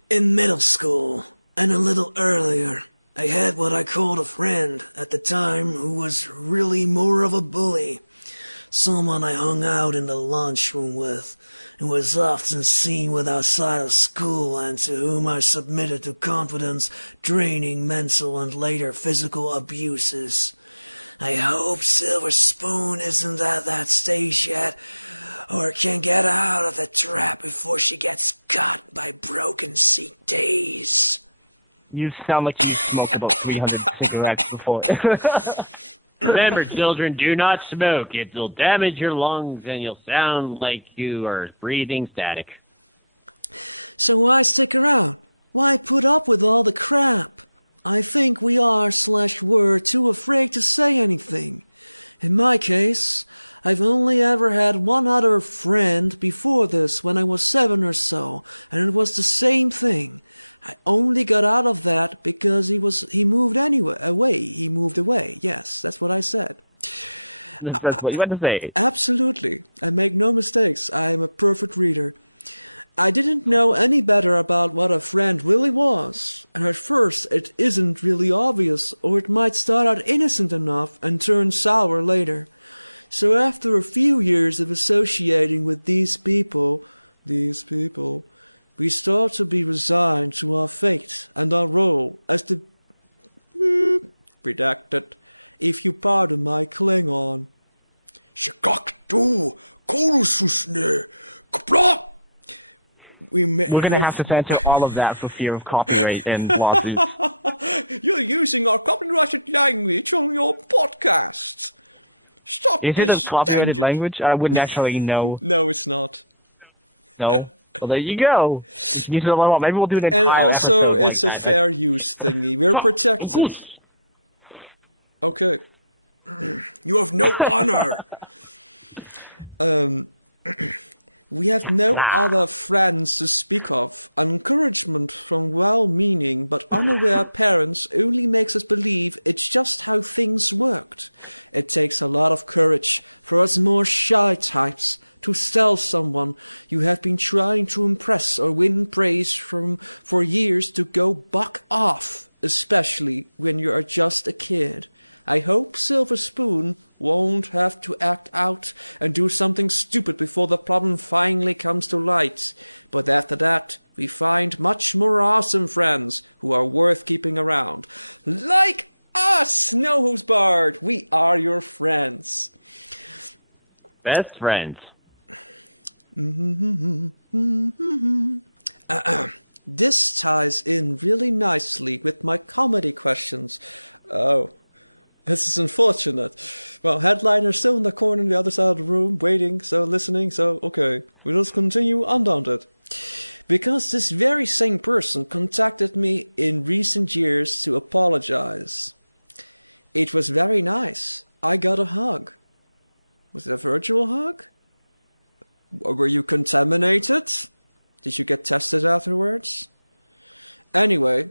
In middle school, and a little earlier, I had what I called a friend at the time who was really more of a bully. Someone I hung out in the lunchroom with, and was often seen with outside of school, and to whom I submitted to confidence-draining mental and later physical abuses. I hope Silver Spoon isn't at that stage yet, or can get out of the trap before she gets caught by Broken Seat Days. You sound like you smoked about 300 cigarettes before. Remember, children, do not smoke. It will damage your lungs and you'll sound like you are breathing static. So why stick around? Why put up with all the crap? I think we are/were too afraid to say anything. In my case, I've only ever had one other friend before this when I was 7 or so, and it was the same thing. I only got out of that because he moved away. He moved away. Yes, that's what I said. That's what you had to say. Absolutely. I make no mistakes. I am a perfect reader. I didn't know any better about what a friend really was, and at first it isn't really obvious, or it might start out innocent enough and turn sour later. So after a few years of associating with these people, we start to be resigned to our fate and our role as the... redacted, if you pardon my Klingon. We're going to have to censor all of that for fear of copyright and lawsuits. You're using our copyrighted language on your podcast. Stop Is it a copyrighted language? I wouldn't actually know. No, it's not. No? Well, there you go. Use it a lot. Maybe we'll do an entire And also, episode it's like a that. fair use thingy. We're protected. Okay. You have no honor. We have no other friends to speak of. Encouragement from well-meaning but unaware parents only makes us believe it's just how things worked. It takes a lot of courage for us more shy types to tell someone you have been trying to impress or win praise from for years to go buck off, especially when you are just a kid. I hope Silver Spoon won't have to act out and do something stupid before the problem finally comes to light. But after that, we find much more awesome friends who are worth keeping around. Like us, No Hooves Barred, we are your friends. Best friends. This ties in really nicely with my comedy questions. Oh, this is unfortunate. Well, headliner's still in the corner on the other side of the room, waiting, listening, okay. We'll just continue undaunted. Because this very same person contacted me in recent years to apologize. It was very nice. I got a hug. Was it a virtual hug? Were you contaminated? Did you get tested afterwards? Anyway,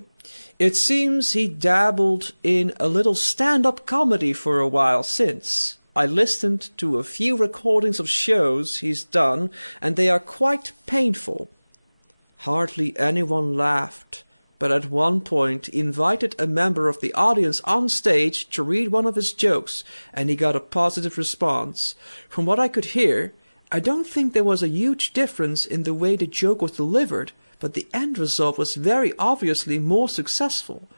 it seems he dabbled in a little stand-up comedy for a while since. I listened to a few recordings of shows he's done, and they are quite painful. Hardly anyone laughed, but at one point he invited a member of the audience on stage to read one of his jokes, and he got a positive response. From what I could hear, I don't think there was a huge difference in the way the joke was delivered, but the end result was very obviously more successful.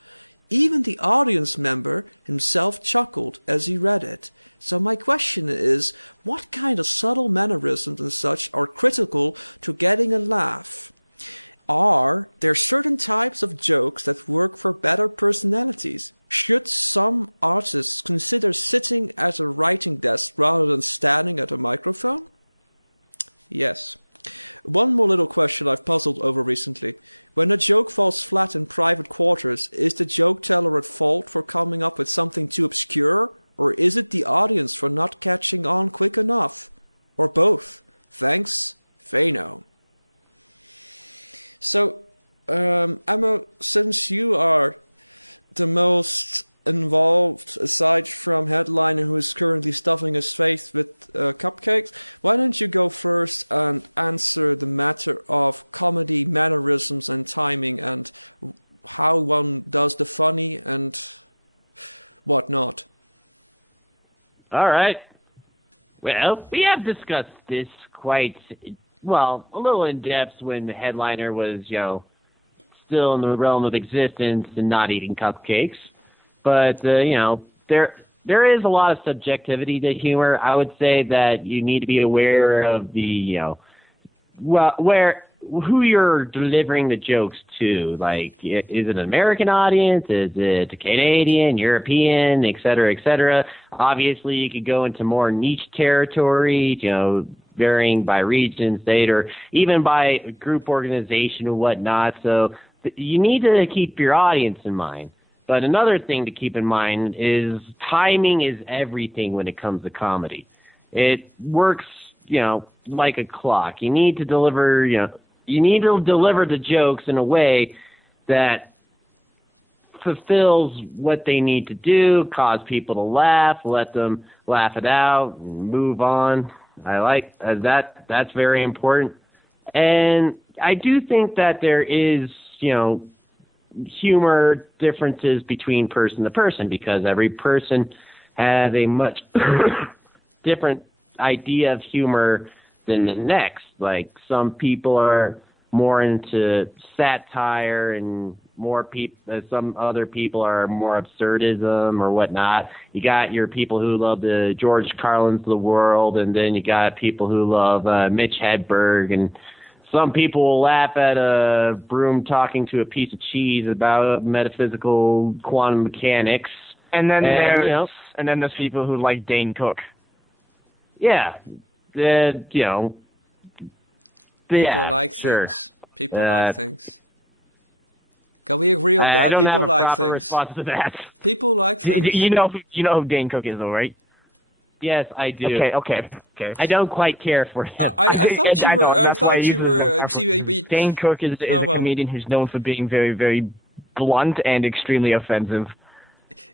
Even the audience member himself chuckled as he read it. So my question is, what kind of subtle mannerisms and such are critical to getting a laugh? Are there certain types of jokes that work for better personalities? Should some artists consider sitting at a writing desk rather than standing at a microphone? Yes. One more little question I've puzzled over recently. When a joke falls flat in private quarters, is the joke teller at fault for coming up with something too obscure? Or is it the audience for not catching on quick enough? Or both? Thanks, Fano. So, Emma, since you are the most involved, aside from headliner who is currently stuffing his face with cupcakes, why don't you go first and answer the matter of comedy mannerisms and timing and how one does the funny and whatnot. All right. Well, we have discussed this quite, well, a little in depth when the headliner was, still in the realm of existence and not eating cupcakes. But, there is a lot of subjectivity to humor. I would say that you need to be aware of the, who you're delivering the jokes to. Like, is it an American audience? Is it a Canadian, European, et cetera, et cetera? Obviously, you could go into more niche territory, varying by region, state, or even by group organization and whatnot. So you need to keep your audience in mind. But another thing to keep in mind is timing is everything when it comes to comedy. It works, like a clock. You need to deliver, the jokes in a way that fulfills what they need to do, cause people to laugh, let them laugh it out, move on. I like that. That's very important. And I do think that there is, humor differences between person to person because every person has a much different idea of humor than the next. Like some people are more into satire and some other people are more absurdism or whatnot. You got your people who love the George Carlins of the world, and then you got people who love Mitch Hedberg, and some people will laugh at a broom talking to a piece of cheese about metaphysical quantum mechanics. And then there's people who like Dane Cook. Yeah. People like things. People like things. Can we agree on that? I don't people have a like proper things. response to that. People like things. You know who Dane Cook is, though, right? Yes, I do. Okay. I don't quite care for him. I thought you were. Dane Cook is a comedian who's known for being very, very blunt and extremely offensive.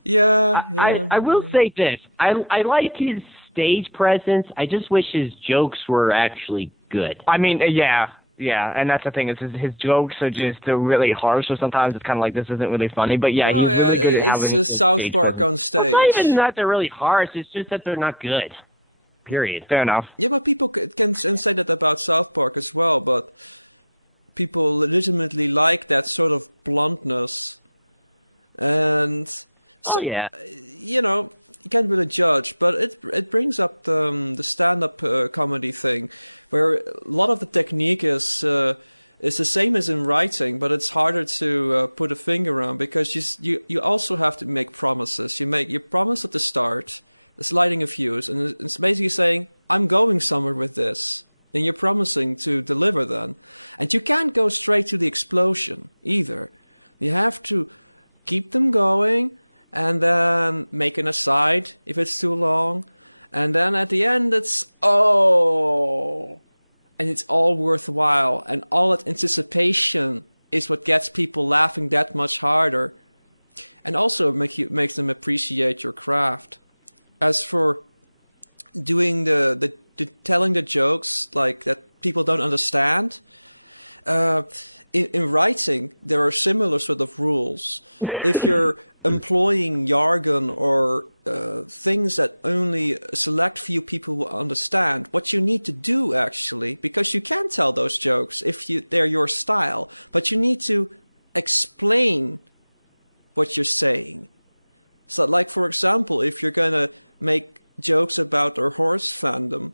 Yeah. I will say this. I like his stage presence. I just wish his jokes were actually good. I mean, yeah. Yeah, and that's the thing, is his jokes are just, they're really harsh, so sometimes it's kind of like, this isn't really funny, but yeah, he's really good at having... It's South Park on stage. It's not even that they're really harsh, it's just that they're not good. Period. Fair enough. Yeah, but people can say that about South Park as well, but people legitimately like that sort of bluntness. And... So, you know, you can't really judge, but it brings up the stand-up comedy thing, where a lot of the technique is the same as in writing, but it's harder to put a finger on, because you also have to make promises. You make your promise at the start, it's lighting a fuse, and it's basically saying, I'm going somewhere with this, and you're promising to deliver then. And you can't go straight to the explosion either. You have to keep them going, and then make an aside if it's too long, and then at the end it's and it's all worthwhile, and all that anticipation is what gets people laughing that much harder, and also makes them appreciate your craft. As for doing the telling the jokes like that people don't understand, in writing there are similar sort of rules. If you're employing jargon or things that only a select few people will understand, what you need to do actually, because you can tell those jokes if they're your style, but you need to explain what you're saying. So, like, for example, if you're gonna make jokes about our horse fandom,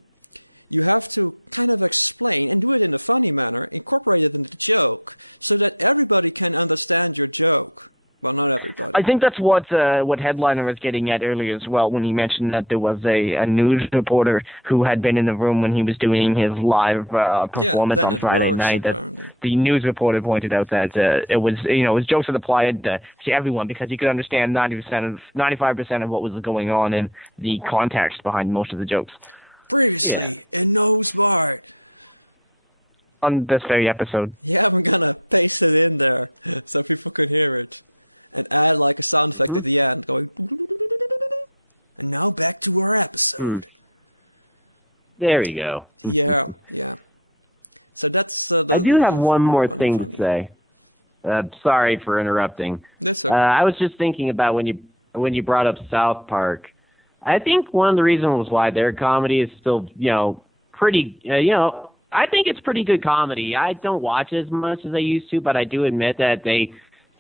you have to kind of explain, and do it in a funny manner, incorporate it into the joke, so that everybody can understand your joke. Well, not everybody. I think that's what Headliner was getting at earlier as well, when he mentioned that there was a news reporter who had been in the room when he was doing his live performance on Friday night. That the news reporter pointed out that it was jokes that applied to everyone, because you could understand 95% of what was going on in the context behind most of the jokes. Previously in No Hooves Barred. On this very episode. Yeah, I'm gonna paste it in there so people can hear it. And add like a sound effect at the end, going... And now back to our episode. There you go. Yeah. So that's... I do have one more thing to say. Sorry for interrupting. That's okay. I was just thinking about when you brought up South Park. I think one of the reasons why their comedy is still, pretty, I think it's pretty good comedy. I don't watch it as much as I used to, but I do admit that they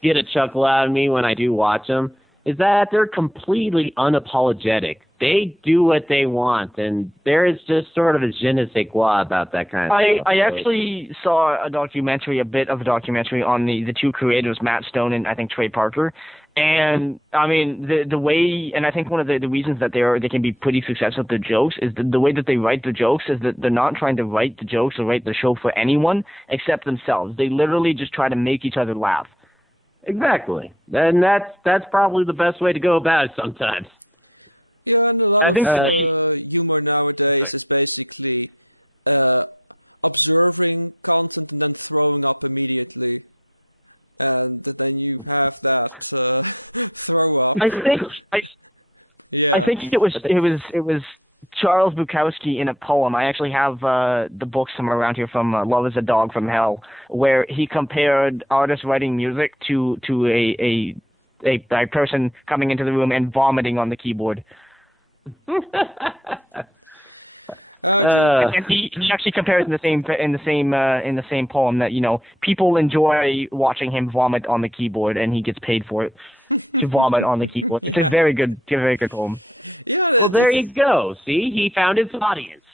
get a chuckle out of me when I do watch them, is that they're completely unapologetic. They do what they want, and there is just sort of a je ne sais quoi about that kind of stuff. I actually saw a bit of a documentary on the two creators, Matt Stone and I think Trey Parker. And I mean, the way, and I think one of the reasons that they can be pretty successful with their jokes is the way that they write the jokes is that they're not trying to write the jokes or write the show for anyone except themselves. They literally just try to make each other laugh. Exactly. And that's probably the best way to go about it sometimes. Yeah, and a lot of humor nowadays is basically observing content and then throwing up immediately. And then you have that throw up. I think it was Charles Bukowski in a poem. I actually have the book somewhere around here from Love is a Dog from Hell, where he compared artists writing music to a person coming into the room and vomiting on the keyboard. And he actually compares in the same poem that people enjoy watching him vomit on the keyboard, and he gets paid for it to vomit on the keyboard. It's a very good poem. Yeah, well, there you go. See, he found his audience.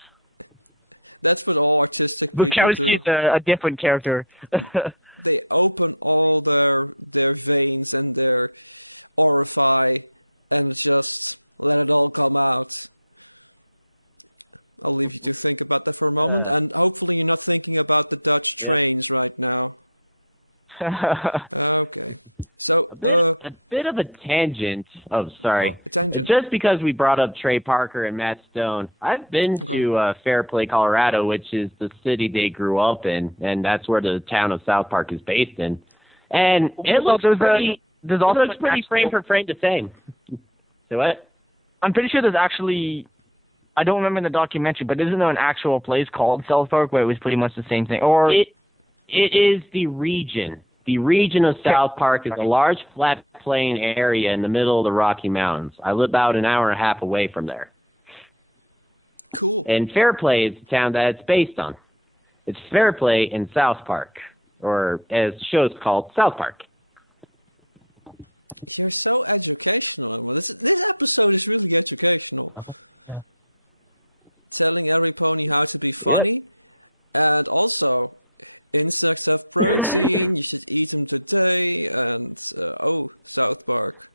That's what all artistic people do. Bukowski's a different character. They open all their veins and their orifice and just let it all come out. I'll leave you to think about that for a moment, and hopefully you're not thinking about the Dutch trains right now. Okay. So, a bit of a tangent. Oh, sorry. A tangent. Just because we brought up Trey Parker and Matt Stone, I've been to Fairplay, Colorado, which is the city they grew up in, and that's where the town of South Park is based in. And it looks pretty frame for frame the same. So what? I'm pretty sure there's actually... I don't remember in the documentary, but isn't there an actual place called South Park where it was pretty much the same thing? Or It is the region. The region of South Park is a large flat plain area in the middle of the Rocky Mountains. I live about an hour and a half away from there. Cool. And Fairplay is the town that it's based on. It's Fairplay in South Park, or as the show is called, South Park. You're so educational, Emma. This episode is really educational. Telling every pony how to be funny, and also insects have protein. You should eat them today. And South Park.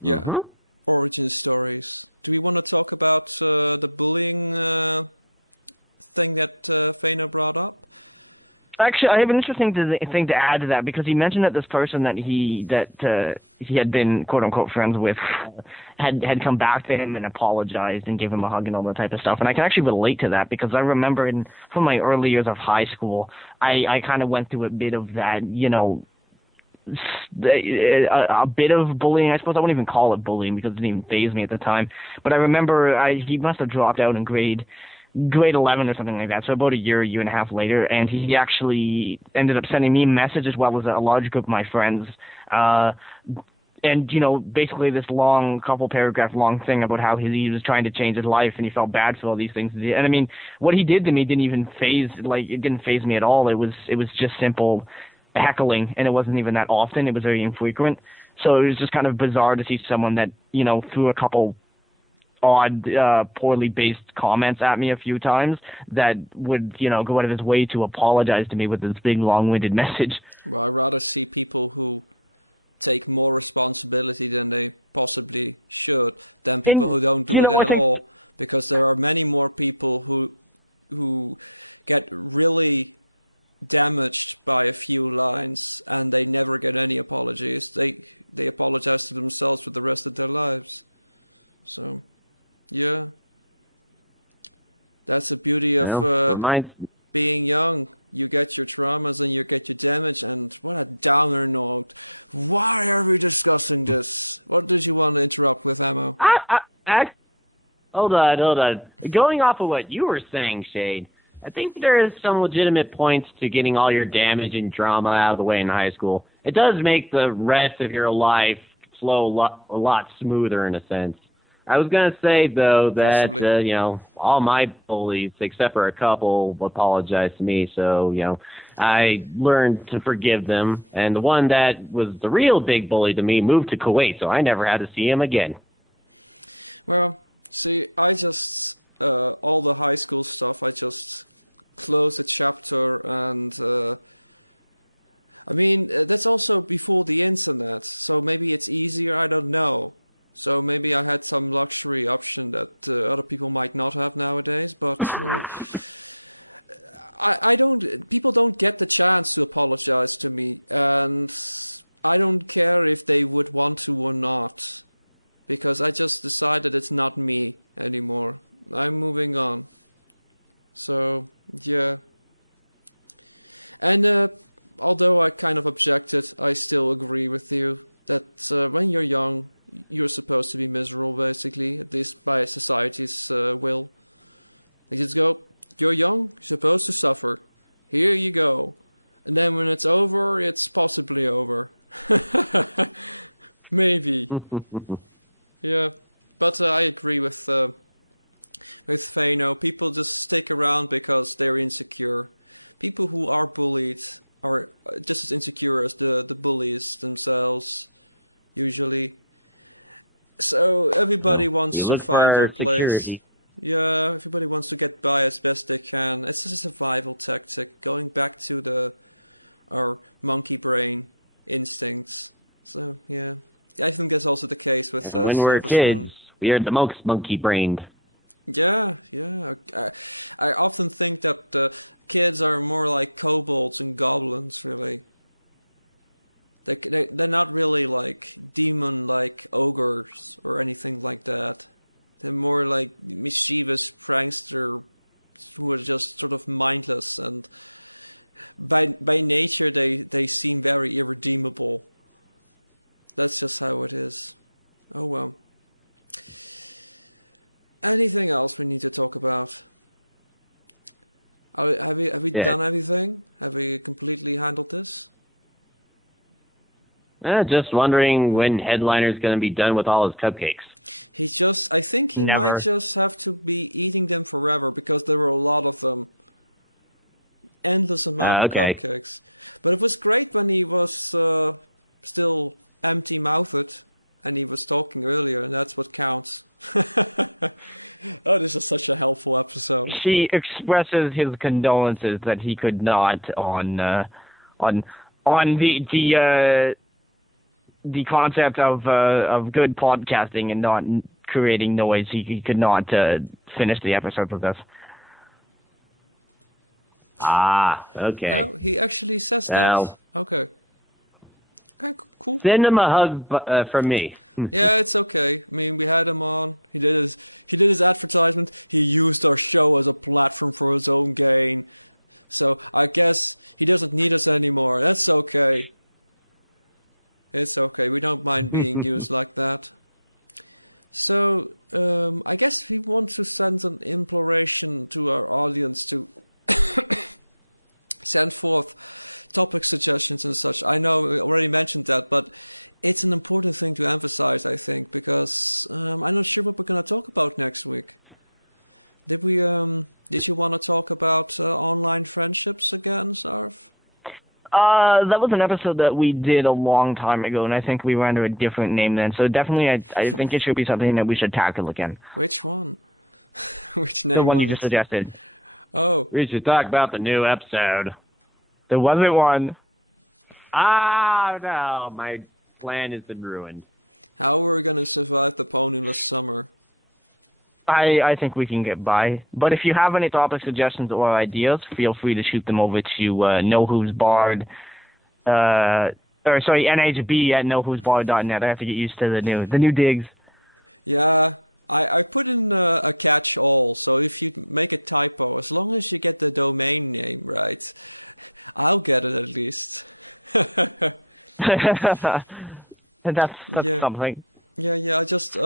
Yeah, origin stories. Do we want to talk about the bullying thing that Fano brought up? Actually, I have an interesting thing to add to that, because he mentioned that this person that he had been quote unquote friends with had come back to him and apologized and gave him a hug and all that type of stuff. And I can actually relate to that, because I remember from my early years of high school, I kind of went through a bit of that, you know, a bit of bullying. I suppose I wouldn't even call it bullying, because it didn't even faze me at the time. But I remember he must have dropped out in grade 11 or something like that, so about a year and a half later, and he actually ended up sending me a message as well as a large group of my friends, and, you know, basically this long, couple paragraph long thing about how he was trying to change his life and he felt bad for all these things. And I mean, what he did to me didn't even it didn't faze me at all. It was just simple heckling, and it wasn't even that often. It was very infrequent. So it was just kind of bizarre to see someone that, you know, threw a couple odd, poorly based comments at me a few times that would, you know, go out of his way to apologize to me with this big long-winded message. Well, I'd rather see people who take more responsibility than they possibly should than people who don't do it at all, because there are many more people who get really damaged by a few lines and they never get any apologies. They apologize to themselves for the rest of their lives. So yeah, that's the beauty of being young. You get your traumas and you get your damage, and what a downer note. Why are we discussing this? What did you want to interrupt with, Ammo? Hold on. Going off of what you were saying, Shade, I think there is some legitimate points to getting all your damage and drama out of the way in high school. It does make the rest of your life flow a lot smoother in a sense. I was going to say, though, that, you know, all my bullies, except for a couple, apologized to me. So, you know, I learned to forgive them. And the one that was the real big bully to me moved to Kuwait, so I never had to see him again. Well, see, I just, all the high school stuff, I just closed a chapter, and, I mean, that's also before the internet, so maybe it's easier, I don't know. So maybe I had some luxury option that other people might not have nowadays, but people don't get the chance to apologize to me, and I don't care if they would want to or not, because I just decided it's not me anymore. I'm moving on. So, yeah. And although I kind of objected, I still agree with you that when you're young, you're supposed to be miserable, basically, at least by society's will. They just go, you're young, you're supposed to suffer. Here you go. And then when it's over, it's possibly over. Maybe. Yeah. But I agree with Fano. People just stick around because they're insecure. People who are bullied are just as insecure as the bullies themselves, usually. So everybody wants to find their place. Security. Yeah, everybody wants to get by as best they can. It's just a survival tactic, going back to our monkey brain instincts. So yeah, I think that's also the case with when we're kids. We are the most monkey-brained. Yeah. I often think that kids are more like kobolds and goblins, really. They're not really like demon-like ogres or anything like that. They're more like mischievous pranksters who are just sort of mindless, and by nature they seem very irredeemable. That's just how it is. Oh well. Anything else we need to talk about? Have we Yeah. done everything? Have we completely handled this? Just wondering when Headliner's going to be done with all his cupcakes. I think he Never. might just have to be eating them forever because there were a lot of them. Endless amount okay. of cupcakes. But it was great when he was still empty-mouthed and he was talking earlier, and that's what counts. Oh, this is such a helpful episode. She expresses his condolences that he could not on the concept of good podcasting and not creating noise. He could not finish the episode with us. Ah, okay. Oh, he actually says that. Well. Okay. Okay, cool. Send him a hug from me. Yeah, it's okay. I mean, we had him on. He did his advertisement. He used our show as a platform for his own gain. So I guess he doesn't need us anymore. That's okay. It's okay. We don't mind being used like that. So I guess we want to send an imploration to our audience to send forth topic suggestions and such. I know we already mentioned that, but it's an important thing to emphasize, I think, because I'm not sure what we're going to talk about next week. Did you want to talk about online friendships again, Sarv? That was an episode that we did a long time ago, and I think we were under a different name then. So definitely, I think it should be something that we should tackle again. Which one? Which name? The one was you just it? suggested. Oh, We should talk about the new episode. There wasn't one. Ah, no, my plan has been ruined. how are we going to survive the ponyless summer? I think we can get by. But if you have any topic suggestions or ideas, feel free to shoot them over to No Hooves Barred, NHB at nohoovesbarred.net. I have to get used to the new digs. Yeah, I put in a catch-all, so if you make a typo, as long as you get the domain name right, I'll get it at least. And that's Yeah. something. Yeah, I just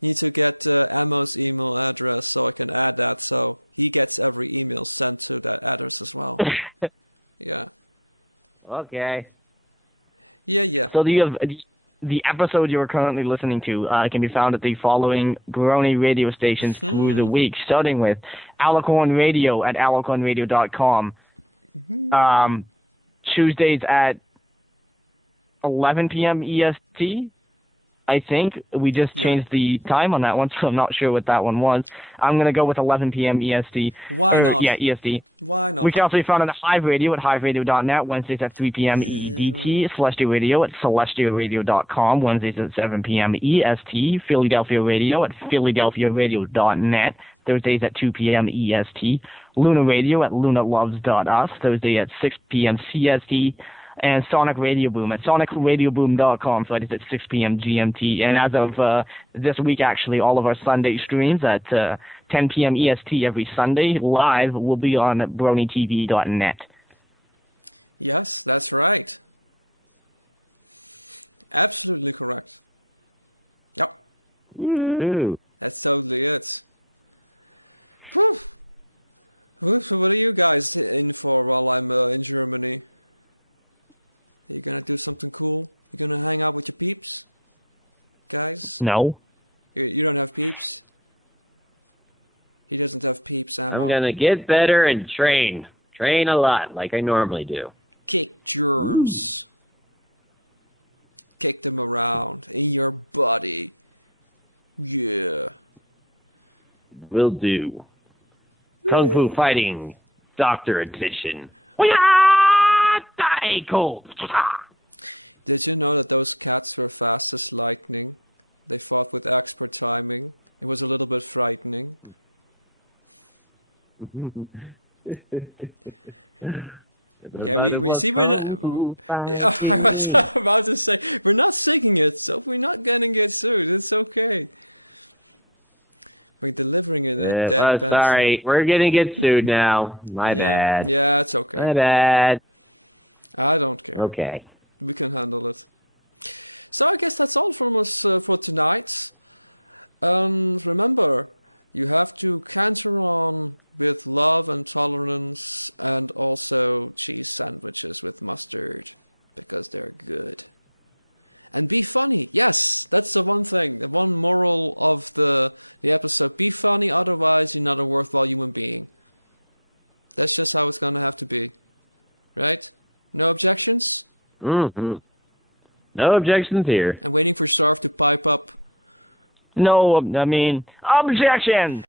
need to get Ammo's email address so I can add that so he gets every email sent to that address as well. Yeah. Okay. Yeah. So the episode you are currently listening to can be found at the following Brony radio stations through the week, starting with Alicorn Radio at alicornradio.com. Tuesdays at 11 p.m. EST, I think. We just changed the time on that one, so I'm not sure what that one was. I'm going to go with 11 p.m. EST. Why not? Yeah, EST. Why not? We can also be found on Hive Radio at hiveradio.net, Wednesdays at 3 p.m. EDT, Celestial Radio at celestialradio.com, Wednesdays at 7 p.m. EST, Philadelphia Radio at philadelphiaradio.net, Thursdays at 2 p.m. EST, Luna Radio at lunaloves.us, Thursday at 6 p.m. CST, and Sonic Radio Boom at sonicradioboom.com, Fridays at 6 p.m. GMT. And as of this week, actually, all of our Sunday streams at 10 p.m. EST every Sunday live will be on bronytv.net. Yes, that's right. Absolutely correct. Yep. Ooh. That's totally it. Whew. So what are you guys in for while I'm in Germany? Are you gonna do something cool? You gonna hang out with your peeps? Guys? No. You don't have peeps? He doesn't have peeps, Ammo. I'm gonna get better and train. Train a lot, like I normally do. Kick germs. Kick them around in your body. Yeah. Will do. Kung Fu Fighting, Doctor Edition. Die cold. Did you know that those cats were fast as lightning? They fought with expert timing. It was a little bit frightening. Yeah, we see we're not. Yeah, I was about to say we're not singing it, so we're not gonna get sued. It's okay. We're delivering it. Sorry, we're gonna get sued now. My bad. Yeah, it's okay. My bad. I don't care. Okay. We can handle it. So I guess that's all from us for tonight. And remember, you have to canter on with love and tolerance, and also cheese sandwiches with mustard, because they're good. And be funny. Yes, that's the one thing, the one moral of the episode. Be funny, otherwise you're not a worthwhile human being. That's just how it's gonna have to be. Right? No objections? Mm-hmm. No objections here. I'm waiting for Sarv to pipe up. No, I mean, objection!